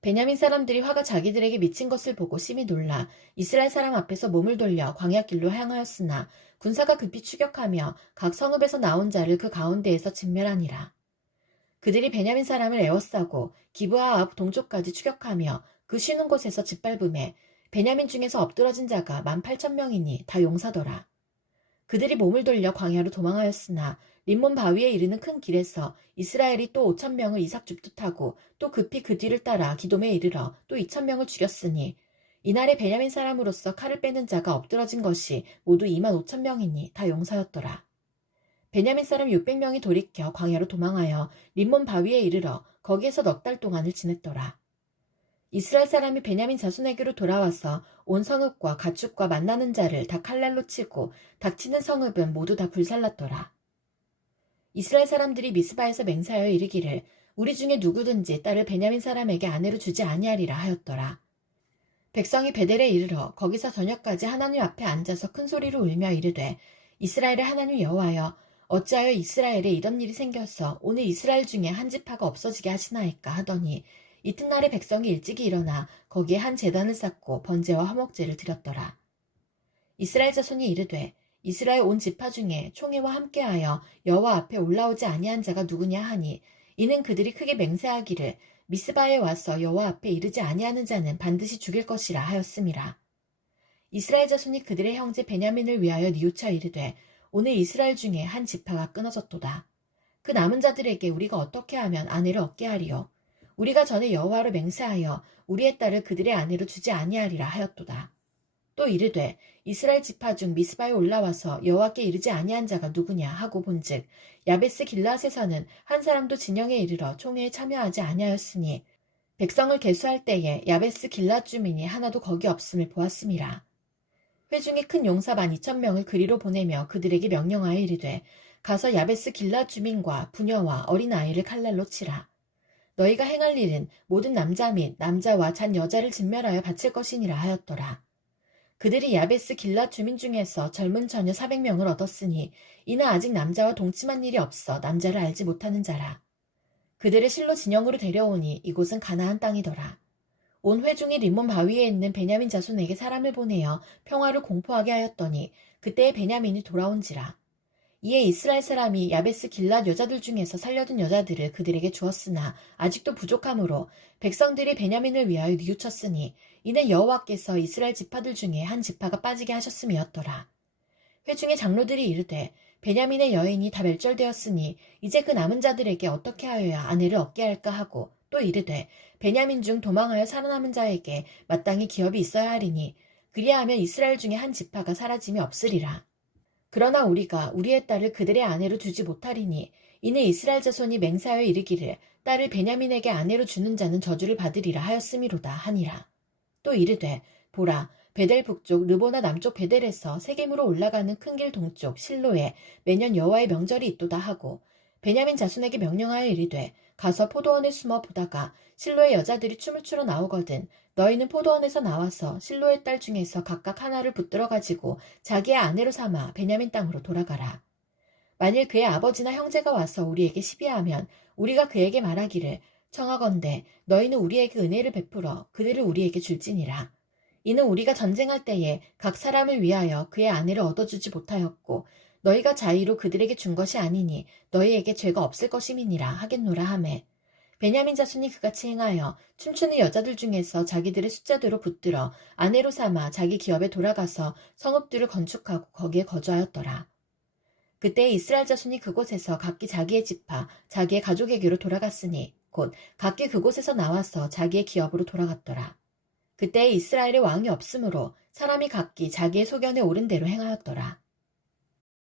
베냐민 사람들이 화가 자기들에게 미친 것을 보고 심히 놀라 이스라엘 사람 앞에서 몸을 돌려 광야길로 향하였으나 군사가 급히 추격하며 각 성읍에서 나온 자를 그 가운데에서 진멸하니라. 그들이 베냐민 사람을 에워싸고 기브아 앞 동쪽까지 추격하며 그 쉬는 곳에서 짓밟음에 베냐민 중에서 엎드러진 자가 18,000명이니 다 용사더라. 그들이 몸을 돌려 광야로 도망하였으나 림몬 바위에 이르는 큰 길에서 이스라엘이 또 5,000명을 이삭 줍듯하고 또 급히 그 뒤를 따라 기돔에 이르러 또 2,000명을 죽였으니 이날에 베냐민 사람으로서 칼을 빼는 자가 엎드러진 것이 모두 25,000명이니 다 용사였더라. 베냐민 사람 600명이 돌이켜 광야로 도망하여 림몬 바위에 이르러 거기에서 넉 달 동안을 지냈더라. 이스라엘 사람이 베냐민 자손에게로 돌아와서 온 성읍과 가축과 만나는 자를 다 칼날로 치고 닥치는 성읍은 모두 다 불살랐더라. 이스라엘 사람들이 미스바에서 맹세하여 이르기를 우리 중에 누구든지 딸을 베냐민 사람에게 아내로 주지 아니하리라 하였더라. 백성이 베델에 이르러 거기서 저녁까지 하나님 앞에 앉아서 큰 소리로 울며 이르되 이스라엘의 하나님 여호와여 어찌하여 이스라엘에 이런 일이 생겨서 오늘 이스라엘 중에 한 지파가 없어지게 하시나이까 하더니 이튿날에 백성이 일찍이 일어나 거기에 한 제단을 쌓고 번제와 화목제를 드렸더라. 이스라엘 자손이 이르되 이스라엘 온 지파 중에 총회와 함께하여 여호와 앞에 올라오지 아니한 자가 누구냐 하니 이는 그들이 크게 맹세하기를 미스바에 와서 여호와 앞에 이르지 아니하는 자는 반드시 죽일 것이라 하였음이라. 이스라엘 자손이 그들의 형제 베냐민을 위하여 뉘우쳐 이르되 오늘 이스라엘 중에 한 지파가 끊어졌도다. 그 남은 자들에게 우리가 어떻게 하면 아내를 얻게 하리요. 우리가 전에 여호와로 맹세하여 우리의 딸을 그들의 아내로 주지 아니하리라 하였도다. 또 이르되 이스라엘 지파 중 미스바에 올라와서 여호와께 이르지 아니한 자가 누구냐 하고 본즉 야베스 길라앗에서는 한 사람도 진영에 이르러 총회에 참여하지 아니하였으니 백성을 계수할 때에 야베스 길라앗 주민이 하나도 거기 없음을 보았음이라. 회중의 큰 용사 12,000명을 그리로 보내며 그들에게 명령하여 이르되 가서 야베스 길라앗 주민과 부녀와 어린 아이를 칼날로 치라. 너희가 행할 일은 모든 남자 및 남자와 잔 여자를 진멸하여 바칠 것이니라 하였더라. 그들이 야베스 길랏 주민 중에서 젊은 처녀 400명을 얻었으니 이는 아직 남자와 동침한 일이 없어 남자를 알지 못하는 자라. 그들을 실로 진영으로 데려오니 이곳은 가나안 땅이더라. 온 회중이 림몬 바위에 있는 베냐민 자손에게 사람을 보내어 평화를 공포하게 하였더니 그때에 베냐민이 돌아온지라. 이에 이스라엘 사람이 야베스 길랏 여자들 중에서 살려둔 여자들을 그들에게 주었으나 아직도 부족하므로 백성들이 베냐민을 위하여 뉘우쳤으니 이는 여호와께서 이스라엘 지파들 중에 한 지파가 빠지게 하셨음이었더라. 회중의 장로들이 이르되 베냐민의 여인이 다 멸절되었으니 이제 그 남은 자들에게 어떻게 하여야 아내를 얻게 할까 하고 또 이르되 베냐민 중 도망하여 살아남은 자에게 마땅히 기업이 있어야 하리니 그리하면 이스라엘 중에 한 지파가 사라짐이 없으리라. 그러나 우리가 우리의 딸을 그들의 아내로 주지 못하리니 이는 이스라엘 자손이 맹세하여 이르기를 딸을 베냐민에게 아내로 주는 자는 저주를 받으리라 하였음이로다 하니라. 또 이르되 보라 베델 북쪽 르보나 남쪽 베델에서 세겜으로 올라가는 큰 길 동쪽 실로에 매년 여호와의 명절이 있도다 하고 베냐민 자손에게 명령하여 이르되 가서 포도원에 숨어 보다가 실로의 여자들이 춤을 추러 나오거든 너희는 포도원에서 나와서 실로의 딸 중에서 각각 하나를 붙들어 가지고 자기의 아내로 삼아 베냐민 땅으로 돌아가라. 만일 그의 아버지나 형제가 와서 우리에게 시비하면 우리가 그에게 말하기를 청하건대 너희는 우리에게 은혜를 베풀어 그들을 우리에게 줄지니라. 이는 우리가 전쟁할 때에 각 사람을 위하여 그의 아내를 얻어주지 못하였고 너희가 자의로 그들에게 준 것이 아니니 너희에게 죄가 없을 것임이니라 하겠노라 하매 베냐민 자손이 그같이 행하여 춤추는 여자들 중에서 자기들의 숫자대로 붙들어 아내로 삼아 자기 기업에 돌아가서 성읍들을 건축하고 거기에 거주하였더라. 그때 이스라엘 자손이 그곳에서 각기 자기의 지파, 자기의 가족에게로 돌아갔으니 곧 각기 그곳에서 나와서 자기의 기업으로 돌아갔더라. 그때 이스라엘의 왕이 없으므로 사람이 각기 자기의 소견에 옳은 대로 행하였더라.